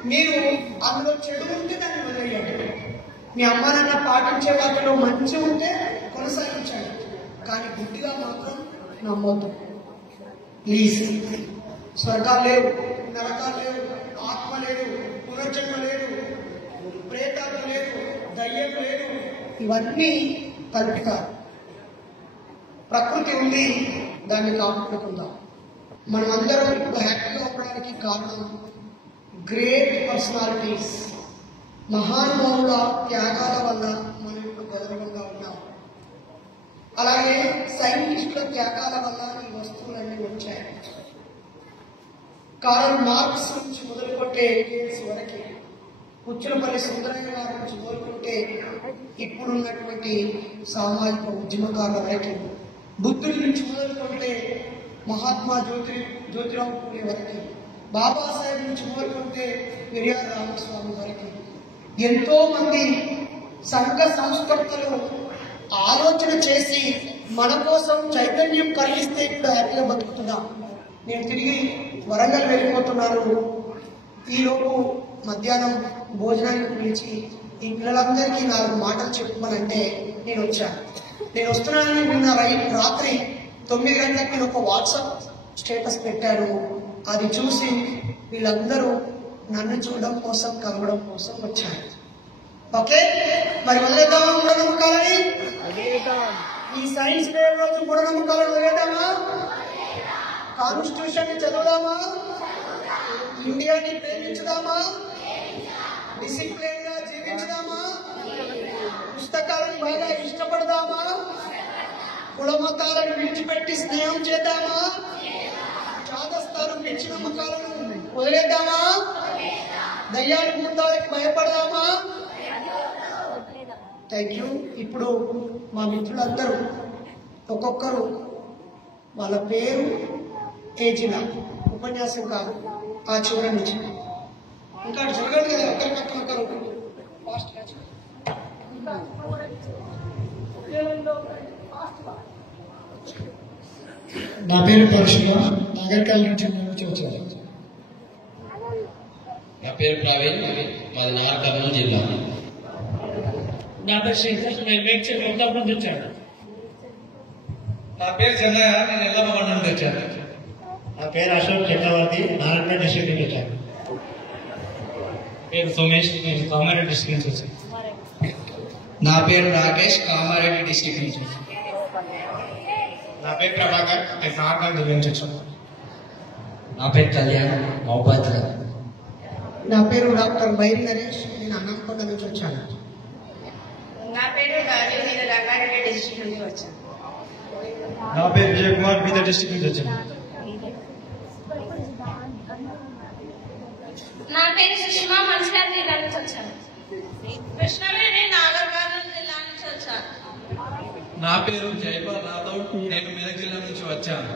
మీరు అందులో చెడు ఉంటే దాన్ని వదిలేయండి. మీ అమ్మా నాన్న పాటించే వాటిలో మంచి ఉంటే కొనసాగించండి, కానీ గుడ్డిగా మాత్రం నమ్మొద్దు. ప్లీజ్. స్వర్గాలు లేవు, నరకాలు లేవు, ఆత్మ లేదు, పునర్జన్మ లేదు, ప్రేతాలు లేదు, దయ్యం లేదు, ఇవన్నీ కల్పితాలు. ప్రకృతి ఉంది, దాన్ని కాపాడుకుందాం. మనం అందరం ఇప్పుడు హ్యాపీగా ఉండడానికి కారణం గ్రేట్ పర్సనాలిటీస్, మహానుభావుల త్యాగాల వల్ల మనం ఇప్పుడు గౌరవంగా ఉన్నాం. అలాగే సైంటిస్టుల త్యాగాల వల్ల ఈ వస్తువులన్నీ వచ్చాయి. కార్ల్ మార్క్స్ నుంచి మొదలుకొట్టే ఏలియన్స్ వరకు, పుచ్చులపల్లి సుందరయ్య గారి నుంచి మొదలుకుంటే ఇప్పుడున్నటువంటి సామాజిక ఉద్యమకారుల వరకు, బుద్ధుడి నుంచి మొదలుకుంటే మహాత్మా జ్యోతిరావు పూలే వరకు, బాబాసాహెబ్ నుంచి మొదలుకుంటే పెరియార్ రామస్వామి వరకు ఎంతో మంది సంఘ సంస్కర్తలు ఆలోచన చేసి మన కోసం చైతన్యం కలిగిస్తే ఇప్పుడు హ్యాపీగా బతుకుతున్నాం. నేను తిరిగి వరంగల్ వెళ్ళిపోతున్నాను. ఈలోపు మధ్యాహ్నం భోజనానికి పిలిచి ఈ పిల్లలందరికీ 4 మాటలు చెప్పమనంటే నేను వచ్చాను. నేను వస్తున్నానని నిన్న రాత్రి 9 గంటలకు నేను ఒక వాట్సాప్ స్టేటస్ పెట్టాను. అది చూసి వీళ్ళందరూ నన్ను చూడడం కోసం, కలవడం కోసం వచ్చారు. ఓకే, మరి వదిలేద్దామా మూఢనమ్మకాలని? ఈ సైన్స్ డే రోజు మూఢనమ్మకాలను వదిలేద్దామా? కాన్స్టిట్యూషన్ ని చదువుదామా? ఇండియాని ప్రేమించుదామా? డిసిప్లిన్ గా జీవించుదామా? పుస్తకాలను బాగా ఇష్టపడదామా? కుల మతాలను విడిచిపెట్టి స్నేహం చేద్దామా? చాదస్తాలు పిచ్చి నమ్మకాలను వదిలేద్దామా? దయ్యాలు భూతాలకి భయపడదామా? Thank you. ఇప్పుడు మా మిత్రులందరూ ఒక్కొక్కరు వాళ్ళ పేరు, ఏజిన ఉపన్యాసం కాదు, ఆ చివరి నుంచి ఇంకా జరగదు కదా, ఒకరికొకరు నా పేరు పరశుమ, నాగర్కల్ నుంచి వచ్చాను. నా పేరు ప్రవీణ్, మాది నాగర్ కర్నూలు జిల్లా. నా పేరు శ్రీధర్, నేను మేడ్చల్ నుంచి వచ్చాను. నా పేరు చెన్నయ్య, నేను ఎల్లమ్మ నుండి వచ్చాను. నా పేరు అశోక్ చక్రవర్తి, నారాయణ డిస్ట్రిక్ట్ నుంచి వచ్చాను. పేరు సోమేష్, నేను కామారెడ్డి డిస్ట్రిక్ట్ నుంచి వచ్చాను. నా పేరు రాకేష్, కామారెడ్డి డిస్ట్రిక్ట్ నుంచి. నా పేరు ప్రభాకర్, నేను నార్మల్ నుంచి వచ్చాను. నా పేరు కళ్యాణ్, మహబాద్. నా పేరు డాక్టర్ బైరి నరేష్, నేను అన్నంకొండ నుంచి వచ్చాను. నా పేరు గాలి, నేను రంగారెడ్డి డిస్ట్రిక్ట్ నుంచి వచ్చాను. నా పేరు విజయ్ కుమార్, బీదర్ డిస్ట్రిక్ట్ నుంచి వచ్చాను. నా పేరు సుష్మా, మంచిర్యాల జిల్లా నుంచి వచ్చాను. కృష్ణవేణి, నాగర్కర్నూలు జిల్లా నుంచి వచ్చాను. నా పేరు జైపాల్ రాథోడ్, నేను మెదక్ జిల్లా నుంచి వచ్చాను.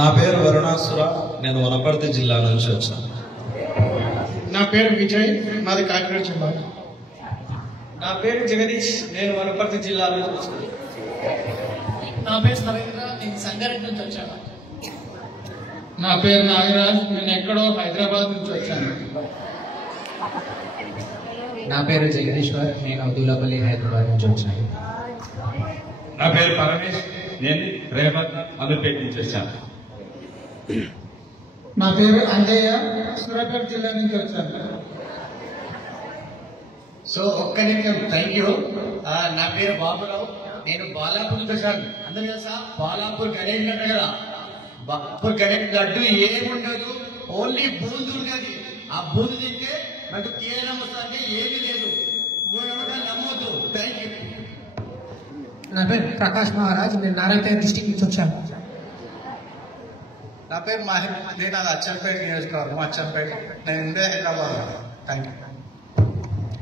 నా పేరు వరుణాసుర, నేను వనపర్తి జిల్లా నుంచి వచ్చాను. నా పేరు విజయ్, నాది కాకినాడ జిల్లా. నా పేరు జగదీష్, నేను వనపర్తి జిల్లా నుంచి వచ్చాను. నా పేరు నరేంద్ర, నేను సంగారెడ్డి నుంచి వచ్చాను. నా పేరు నాగరాజ్, నేను ఎక్కడో హైదరాబాద్ నుంచి వచ్చాను. నా పేరు జగదీశ్వర్, నేను అబ్దుల్లాపల్లి హైదరాబాద్ నుంచి వచ్చాను. నా పేరు పరమేష్, నేను రేవంత్ అమీర్పేట నుంచి వచ్చాను. నా పేరు అంజయ్య, సూర్యాపేట జిల్లా నుంచి వచ్చాను. సో ఒక్క నిమిషం, థ్యాంక్ యూ. నా పేరు బాబురావు, నేను బాలాపూర్ నుంచి వచ్చాను. అందరూ తెలుసా బాలాపూర్ గణేష్ గడ్డ కదా? బాలాపూర్ గణేష్ గడ్డు ఏముండదు, ఓన్లీ బూందు ఉండదు. ఆ బూందు తింటే మనకు తీయడం వస్తుంది, ఏమీ లేదు. మూఢనమ్మకాలు నమ్మొద్దు. Thank you. నా పేరు ప్రకాష్ మహారాజ్, నేను నారాయణపేట డిస్టిక్ నుంచి వచ్చాను. నా పేరు మాహిర్, నేను అది అచ్చంపేట నియోజకవర్గం, అచ్చంపేట. నేను ఉండే హైదరాబాద్. Thank you.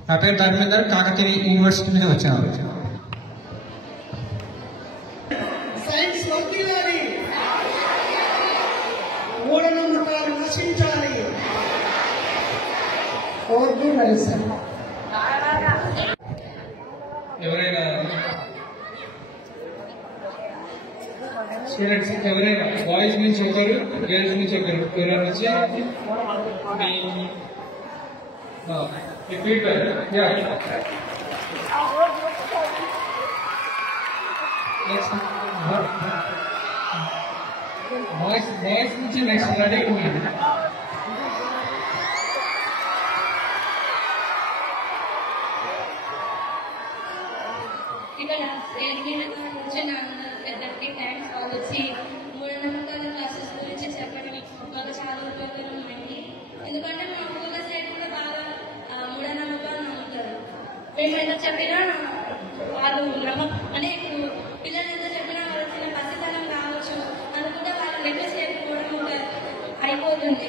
నా పేరు ధర్మేందర్, కాకతీయ యూనివర్సిటీ నుంచి వచ్చాను. సైన్స్ వర్ధిల్లాలి, మూఢనమ్మకాలు నశించాలి. ఎవరైనా స్టూడెంట్స్, ఎవరైనా బాయ్స్ నుంచి ఒకరు, గర్ల్స్ నుంచి ఒకరు, ఎవరైనా వచ్చి మీ ఫీడ్బ్యాక్. బాయ్స్ నుంచి నెక్స్ట్ రెడీ. ఇక్కడ వచ్చిన పెద్దకి థ్యాంక్స్. వాళ్ళు వచ్చి మూఢనమ్మకాల క్లాసెస్ గురించి చెప్పడం మాకు చాలా ఉపయోగకరమైంది. ఎందుకంటే మా ఊళ్ళో సైడ్ కూడా బాగా మూఢనమ్మకాలు నమ్ముతారు. మేము ఎంత చెప్పినా వాళ్ళు అంటే ఇప్పుడు పిల్లలు ఎంత చెప్పినా వాళ్ళు చిన్న పసితనం కావచ్చు అనుకుంటే వాళ్ళు నెగ్లెక్ట్ చేయకపోవడం ఒక అయిపోతుంది.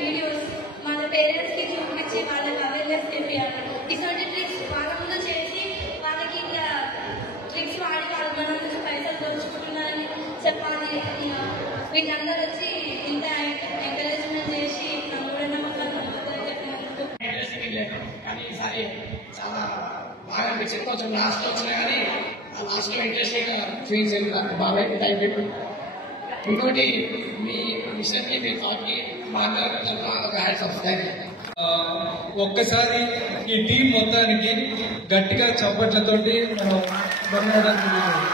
వీడియోస్ మన పేరెంట్స్ కి చూపించి వాళ్ళకి అవేర్నెస్ తెప్పియాలి. ఇటువంటి ట్రిక్స్ వాళ్ళ ముందు చేసి వాళ్ళకి ఇంకా ట్రిక్స్ వాడి వాళ్ళు మన నుంచి పైసలు దోచుకుంటున్నారని చెప్పాలి. వీళ్ళందరూ వచ్చి ఇంత ఎంకరేజ్మెంట్ చేసి మూఢనమ్మకాలు నమ్ముతారని చెప్పినందుకు కానీ ఈసారి చాలా బాగా అనిపించింది. కొంచెం లాస్ట్ వచ్చినా కానీ లాస్ట్ ఇంట్రెస్టింగ్ ఫీల్స్ బాగా టైం పెట్టి. ఇంకోటి మీ మిషన్కి మీ థాట్కి మా అందరం ఒక హ్యాట్స్ ఆఫ్. Thank you. ఒక్కసారి ఈ టీం మొత్తానికి గట్టిగా చప్పట్లతోటి మనం ధన్యవాదాలు.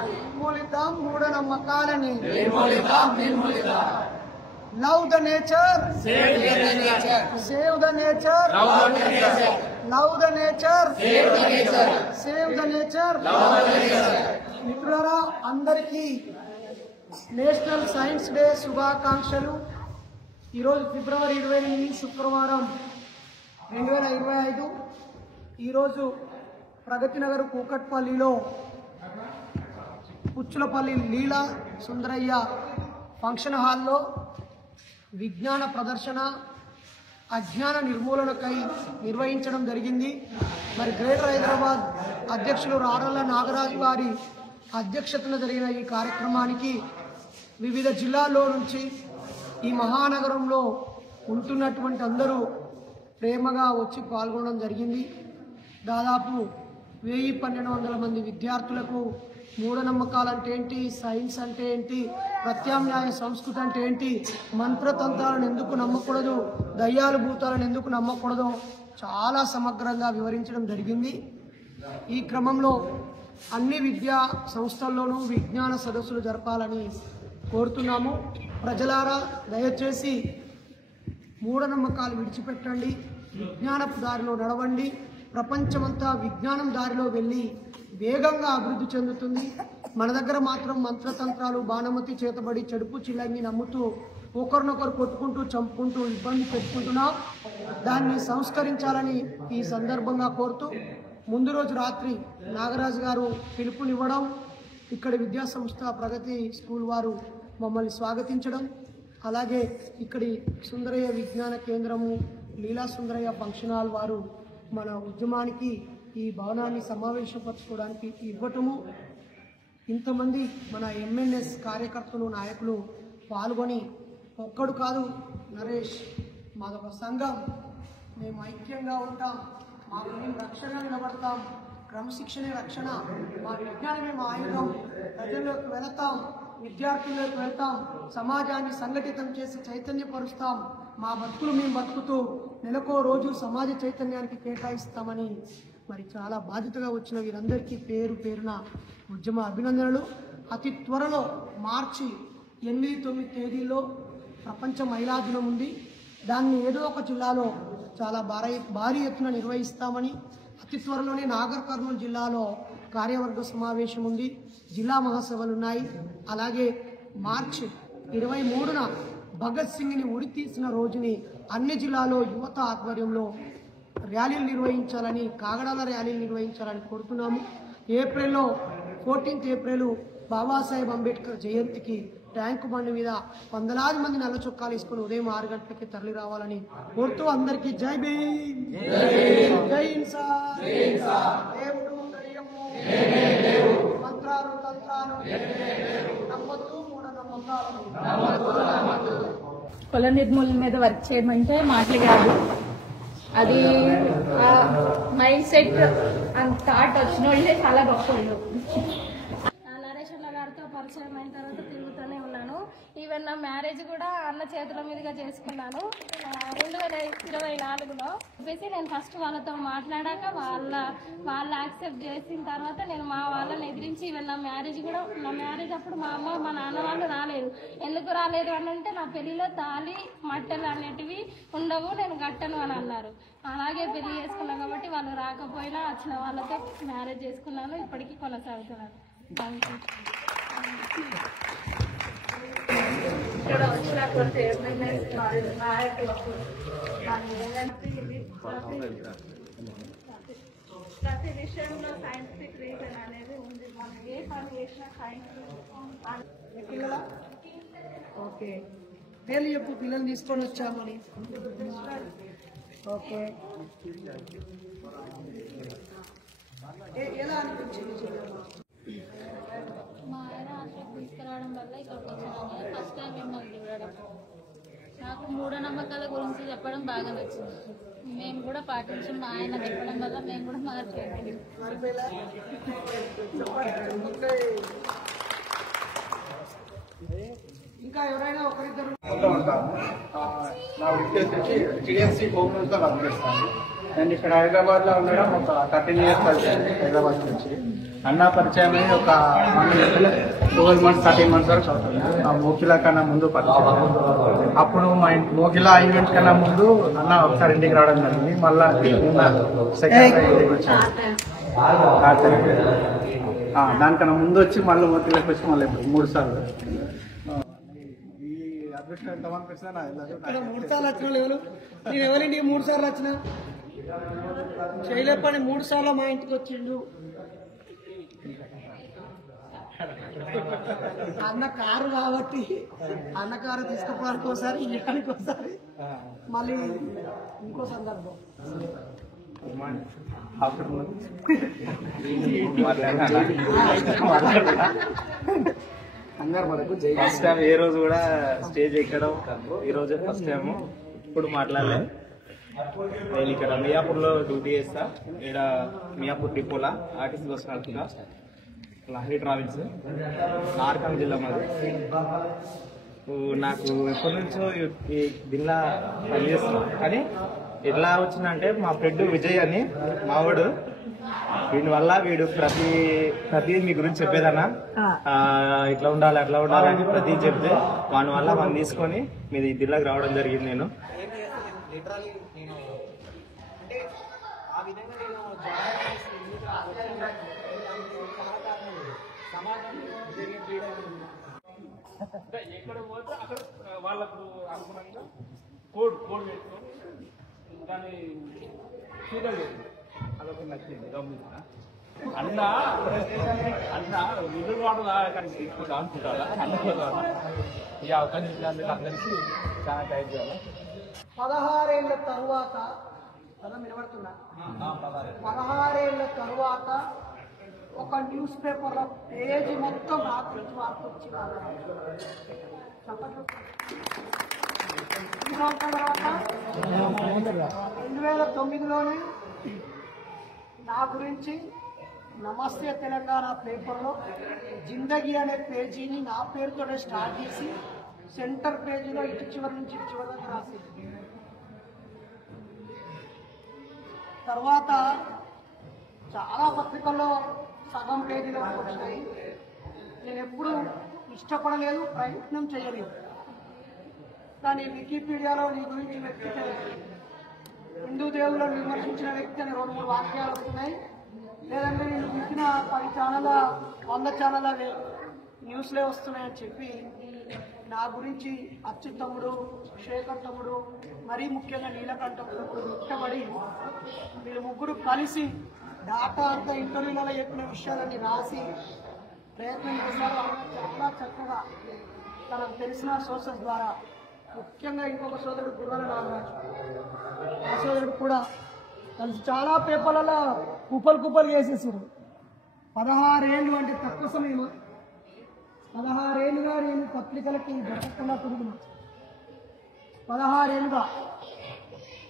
నిర్మూలిద్దాం మూఢనమ్మకాలని. Love the nature, save the nature. Save the nature, love the nature. Love the nature, save the nature. Save the nature, love the nature. మిత్రులారా, అందరికీ నేషనల్ సైన్స్ డే శుభాకాంక్షలు. ఈరోజు ఫిబ్రవరి 28 శుక్రవారం 2025. ఈరోజు ప్రగతి నగర్ కూకట్పల్లిలో పుచ్చులపల్లి లీలా సుందరయ్య ఫంక్షన్ హాల్లో విజ్ఞాన ప్రదర్శన, అజ్ఞాన నిర్మూలనకై నిర్వహించడం జరిగింది. మరి గ్రేటర్ హైదరాబాద్ అధ్యక్షులు రారల్ల నాగరాజు గారి అధ్యక్షతన జరిగిన ఈ కార్యక్రమానికి వివిధ జిల్లాల్లో నుంచి ఈ మహానగరంలో ఉంటున్నటువంటి అందరూ ప్రేమగా వచ్చి పాల్గొనడం జరిగింది. దాదాపు 1000-1200 మంది విద్యార్థులకు మూఢనమ్మకాలంటే ఏంటి, సైన్స్ అంటే ఏంటి, ప్రత్యామ్నాయ సంస్కృతి అంటే ఏంటి, మంత్రతంత్రాలను ఎందుకు నమ్మకూడదు, దయ్యాలు భూతాలను ఎందుకు నమ్మకూడదో చాలా సమగ్రంగా వివరించడం జరిగింది. ఈ క్రమంలో అన్ని విద్యా సంస్థల్లోనూ విజ్ఞాన సదస్సులు జరపాలని కోరుతున్నాము. ప్రజలారా దయచేసి మూఢనమ్మకాలు విడిచిపెట్టండి, విజ్ఞానపు దారిలో నడవండి. ప్రపంచమంతా విజ్ఞానం దారిలో వెళ్ళి వేగంగా అభివృద్ధి చెందుతుంది. మన దగ్గర మాత్రం మంత్రతంత్రాలు, బాణమతి చేతబడి, చెడుపు చిల్లంగి నమ్ముతూ ఒకరినొకరు కొట్టుకుంటూ చంపుకుంటూ ఇబ్బంది పెట్టుకుంటున్నాం. దాన్ని సంస్కరించాలని ఈ సందర్భంగా కోరుతూ ముందు రోజు రాత్రి నాగరాజు గారు పిలుపునివ్వడం, ఇక్కడి విద్యాసంస్థ ప్రగతి స్కూల్ వారు మమ్మల్ని స్వాగతించడం, అలాగే ఇక్కడి సుందరయ్య విజ్ఞాన కేంద్రము, లీలా సుందరయ్య ఫంక్షన్ హాల్ వారు మన ఉద్యమానికి ఈ భవనాన్ని సమావేశపరచుకోవడానికి ఇవ్వటము, ఇంతమంది మన ఎంఎన్ఎస్ కార్యకర్తలు, నాయకులు పాల్గొని, ఒక్కడు కాదు నరేష్, మాదొక సంఘం, మేము ఐక్యంగా ఉంటాం, మాకు మేము రక్షణ నిలబడతాం, క్రమశిక్షణే రక్షణ, మా విజ్ఞానమే మా ఆయుధం, ప్రజల్లోకి వెళతాం, విద్యార్థుల్లోకి వెళ్తాం, సమాజాన్ని సంఘటితం చేసి చైతన్యపరుస్తాం, మా బతుకులు మేము బతుకుతూ నెలకో రోజు సమాజ చైతన్యానికి కేటాయిస్తామని మరి చాలా బాధ్యతగా వచ్చిన వీరందరికీ పేరు పేరున ఉద్యమ అభినందనలు. అతి త్వరలో మార్చి 8-9 తేదీల్లో ప్రపంచ మహిళా దినం ఉంది. దాన్ని ఏదో ఒక జిల్లాలో చాలా భారీ ఎత్తున నిర్వహిస్తామని, అతి త్వరలోనే నాగర్ కర్నూలు జిల్లాలో కార్యవర్గ సమావేశం ఉంది, జిల్లా మహాసభలు ఉన్నాయి. అలాగే మార్చి 23న భగత్ సింగ్ని ఉరి తీసిన రోజుని అన్ని జిల్లాలో యువత ఆధ్వర్యంలో ర్యాలీలు నిర్వహించాలని, కాగడాల ర్యాలీలు నిర్వహించాలని కోరుతున్నాము. ఏప్రిల్లో 14th ఏప్రిల్ బాబాసాహెబ్ అంబేద్కర్ జయంతికి ట్యాంకు బండి మీద వందలాది మంది నల్ల చొక్కాలు వేసుకుని ఉదయం 6 గంటలకి తరలి రావాలని కోరుతూ అందరికీ జై భీమ్, జై ఇన్సాన్, దేవుడు దయ్యము, మంత్రాలు తంత్రాలు నమ్మద్దు, మూఢనమ్మకాలు. కుల నిర్మూలన మీద వర్క్ చేయమంటే మాటలు కాదు, అది మైండ్ సెట్ అండ్ థాట్ వచ్చిన వాళ్ళే చాలా గొప్పలు. నరేష్ అన్న గారితో పరిచయం అయిన తర్వాత తిరుగుతూనే ఉన్నాను. ఈవెన్ నా మ్యారేజ్ కూడా అన్న చేతుల మీదుగా చేసుకున్నాను 2024లో. చెప్పేసి నేను ఫస్ట్ వాళ్ళతో మాట్లాడాక వాళ్ళు యాక్సెప్ట్ చేసిన తర్వాత నేను మా వాళ్ళని ఎదిరించి ఈవెన్ నా మ్యారేజ్ అప్పుడు మా అమ్మ మా నాన్న వాళ్ళు రాలేదు. ఎందుకు రాలేదు అని అంటే నా పెళ్లిలో తాళి మట్టెలు అనేటివి ఉండవు, నేను కట్టను అని అన్నారు. అలాగే పెళ్లి చేసుకున్నాను కాబట్టి వాళ్ళు రాకపోయినా వచ్చిన వాళ్ళతో మ్యారేజ్ చేసుకున్నాను, ఇప్పటికీ కొనసాగుతున్నాను. ఇక్కడ వచ్చిన కొంత నాయకులకు ప్రతి విషయంలో సైంటిఫిక్ రీజన్ అనేది ఉంది. మనం ఏ పని చేసినా సైంటిఫిక్. ఓకే, పేర్లు చెప్పు, పిల్లలు తీసుకొని వచ్చామని. ఓకే, ఎలా అనిపించింది? మా ఆయన అసలు తీసుకురావడం వల్ల ఇక్కడికి వచ్చాను. ఫస్ట్ టైం మిమ్మల్ని చూడడం, నాకు మూఢనమ్మకాల గురించి చెప్పడం బాగా నచ్చింది. మేము కూడా పాటించాం, మా ఆయన చెప్పడం వల్ల మేము కూడా మార్చేయండి. ఇంకా ఎవరైనా ఒకరిద్దరు? నా వృత్తి వచ్చేసి జిఎస్సి హోమ్ రూల్స్లో వర్క్ చేస్తాను. నేను ఇక్కడ హైదరాబాద్లో ఉండడం ఒక 13 years పరిచయం. హైదరాబాద్ నుంచి అన్న పరిచయం అయ్యి ఒక 12 months 13 months వరకు అవుతుంది. ఆ మోకిలా కన్నా ముందు పరిచయం. అప్పుడు మా మోకిలా ఈవెంట్ కన్నా ముందు అన్న ఒకసారి ఇంటికి రావడం జరిగింది. మళ్ళీ సెకండ్ ఇంటికి వచ్చాను. దానికన్నా ముందు వచ్చి మళ్ళీ మోకిలాకి వచ్చి మళ్ళీ 3 సార్లు. ఈ అదృష్టం ఎంతమందికి వచ్చినా నాకు తెలియదు. 3 సార్లు వచ్చిన ఎవరు? నేను ఎవరండి 3 సార్లు వచ్చిన? చేయలేపని 3 సార్లు మా ఇంటికి వచ్చిండు. అన్న కారు కాబట్టి అన్న కారు తీసుకుపోవడానికి ఒకసారి ఇవ్వడానికి ఒకసారి మళ్ళీ ఇంకో సందర్భం ఫస్ట్ టైం ఏ రోజు కూడా స్టేజ్ ఎక్కడం ఈ రోజే ఫస్ట్ టైం. ఇప్పుడు మాట్లాడలేదు. నేను ఇక్కడ మియాపూర్లో డ్యూటీ చేస్తా. ఇక్కడ మియాపూర్ డిపోలా ఆర్టీసీ బస్ నడుపుతా. లహరి ట్రావెల్స్, నార్కల్ జిల్లా మాది. నాకు ఎప్పటి నుంచో ఈ దీనిలా పనిచేస్తున్నా. కానీ ఎట్లా వచ్చిందంటే మా ఫ్రెండ్ విజయ్ అని మావాడు, వీడి వల్ల వీడు ప్రతి మీ గురించి చెప్పేదన్నా ఇట్లా ఉండాలి అట్లా ఉండాలని ప్రతి చెప్తే వాని వల్ల మనం తీసుకొని మీది దీనిలోకి రావడం జరిగింది. నేను ఎక్కడ పోతే అక్కడ వాళ్ళకు అనుగుణంగా కోడ్ పెట్టుకొని దాన్ని చూడలేదు. అదొక నచ్చింది. గమనించిన అన్న నిధులు వాడదా కానీ తీసుకుంటా అనుకుంటారా అనుకోదా ఈ అవకాశం ఇచ్చినందుకు అందరికీ చాలా థ్యాంక్ యూ. 16 ఏళ్ల తరువాత వినబడుతున్నా 16 ఏళ్ల తరువాత ఒక న్యూస్ పేపర్ లో పేజీ మొత్తం మార్పు వచ్చి ఈ సంవత్సరం తర్వాత 2009లోనే నా గురించి నమస్తే తెలంగాణ పేపర్లో జిందగీ అనే పేజీని నా పేరుతోనే స్టార్ట్ చేసి సెంటర్ పేజీలో ఇటు చివరి నుంచి ఇటు చివరి దాకా రాసింది. తర్వాత చాలా పత్రికల్లో సగం పేజీలో వచ్చినాయి. నేను ఎప్పుడు ఇష్టపడలేదు, ప్రయత్నం చేయలేదు. కానీ వికీపీడియాలో నీ గురించి వ్యక్తిగా హిందూ దేవులను విమర్శించిన వ్యక్తి అని 2-3 వాక్యాలు వస్తున్నాయి. లేదంటే నేను పుట్టిన 10 ఛానళ్ళ 100 ఛానళ్ళ న్యూస్లే వస్తున్నాయని చెప్పి నా గురించి అచ్యుతమ్ముడు, శేఖర్ తమ్ముడు, మరీ ముఖ్యంగా నీలకంఠముడు ఇష్టపడి వీళ్ళు ముగ్గురు కలిసి డాటా అంతా ఇంటర్వ్యూలలో చెప్పిన విషయాలన్నీ రాసి ప్రయత్నం చేశారు. చాలా చక్కగా తనకు తెలిసిన సోర్సెస్ ద్వారా, ముఖ్యంగా ఇంకొక సోదరుడు గుర్రాల నాగరాజు, ఆ సోదరుడు కూడా కలిసి చాలా పేపర్లలో కుప్పలు చేసేసారు. 16 ఏళ్ళు అంటే తక్కువ సమయం. 16 ఏళ్ళుగా నేను పత్రికలకి దొరకకుండా తిరుగుతున్నా. 16 ఏళ్ళుగా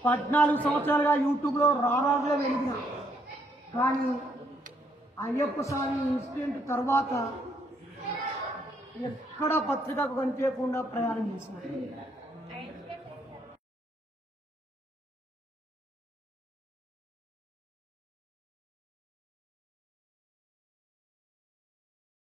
14 సంవత్సరాలుగా యూట్యూబ్లో రారాజుగా వెలిగిన. కానీ అయ్యప్ప స్వామి ఇన్సిడెంట్ తర్వాత ఎక్కడ పత్రికకు కనిపించకుండా ప్రయాణం చేసిన.